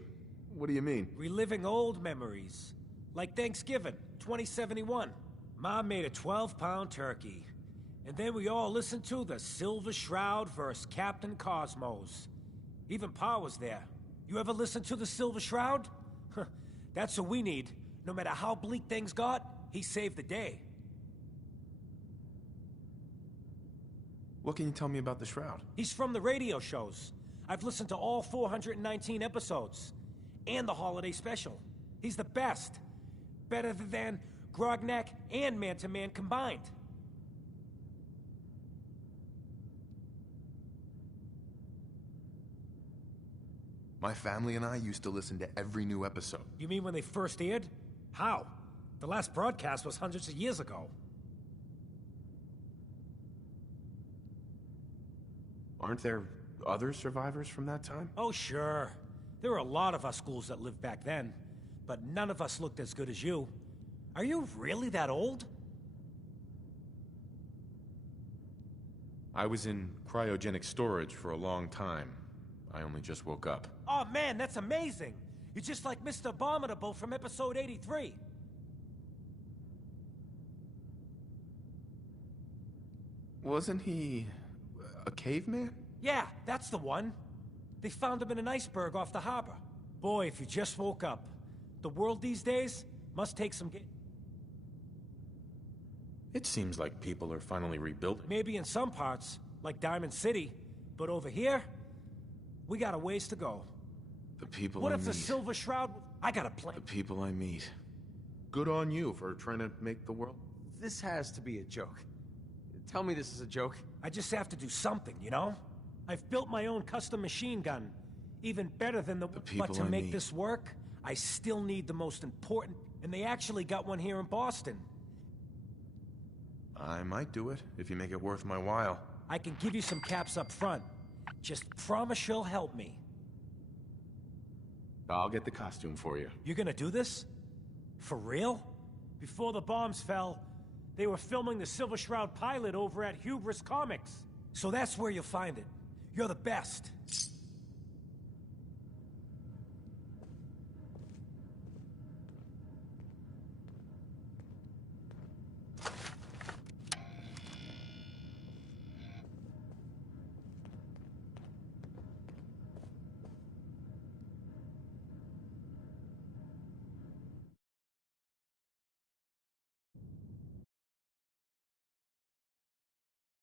What do you mean? Reliving old memories. Like Thanksgiving, 2071. Mom made a 12-pound turkey. And then we all listened to the Silver Shroud vs. Captain Cosmos. Even Pa was there. You ever listen to the Silver Shroud? That's what we need. No matter how bleak things got, he saved the day. What can you tell me about the Shroud? He's from the radio shows. I've listened to all 419 episodes. And the holiday special. He's the best. Better than Grognak and Man to Man combined. My family and I used to listen to every new episode. You mean when they first aired? How? The last broadcast was hundreds of years ago. Aren't there other survivors from that time? Oh, sure. There were a lot of us schools that lived back then, but none of us looked as good as you. Are you really that old? I was in cryogenic storage for a long time. I only just woke up. Oh man, that's amazing! You're just like Mr. Abominable from episode 83. Wasn't he a caveman? Yeah, that's the one. They found him in an iceberg off the harbor. Boy, if you just woke up. The world these days must take some It seems like people are finally rebuilding. Maybe in some parts, like Diamond City. But over here, we got a ways to go. The people What I if meet. the Silver Shroud... I got a plan. The people I meet. Good on you for trying to make the world. This has to be a joke. Tell me this is a joke. I just have to do something, you know? I've built my own custom machine gun. Even better than the people But to I make meet. this work, I still need the most important... And they actually got one here in Boston. I might do it, if you make it worth my while. I can give you some caps up front. Just promise you'll help me. I'll get the costume for you. You're gonna do this? For real? Before the bombs fell, they were filming the Silver Shroud pilot over at Hubris Comics. So that's where you'll find it. You're the best.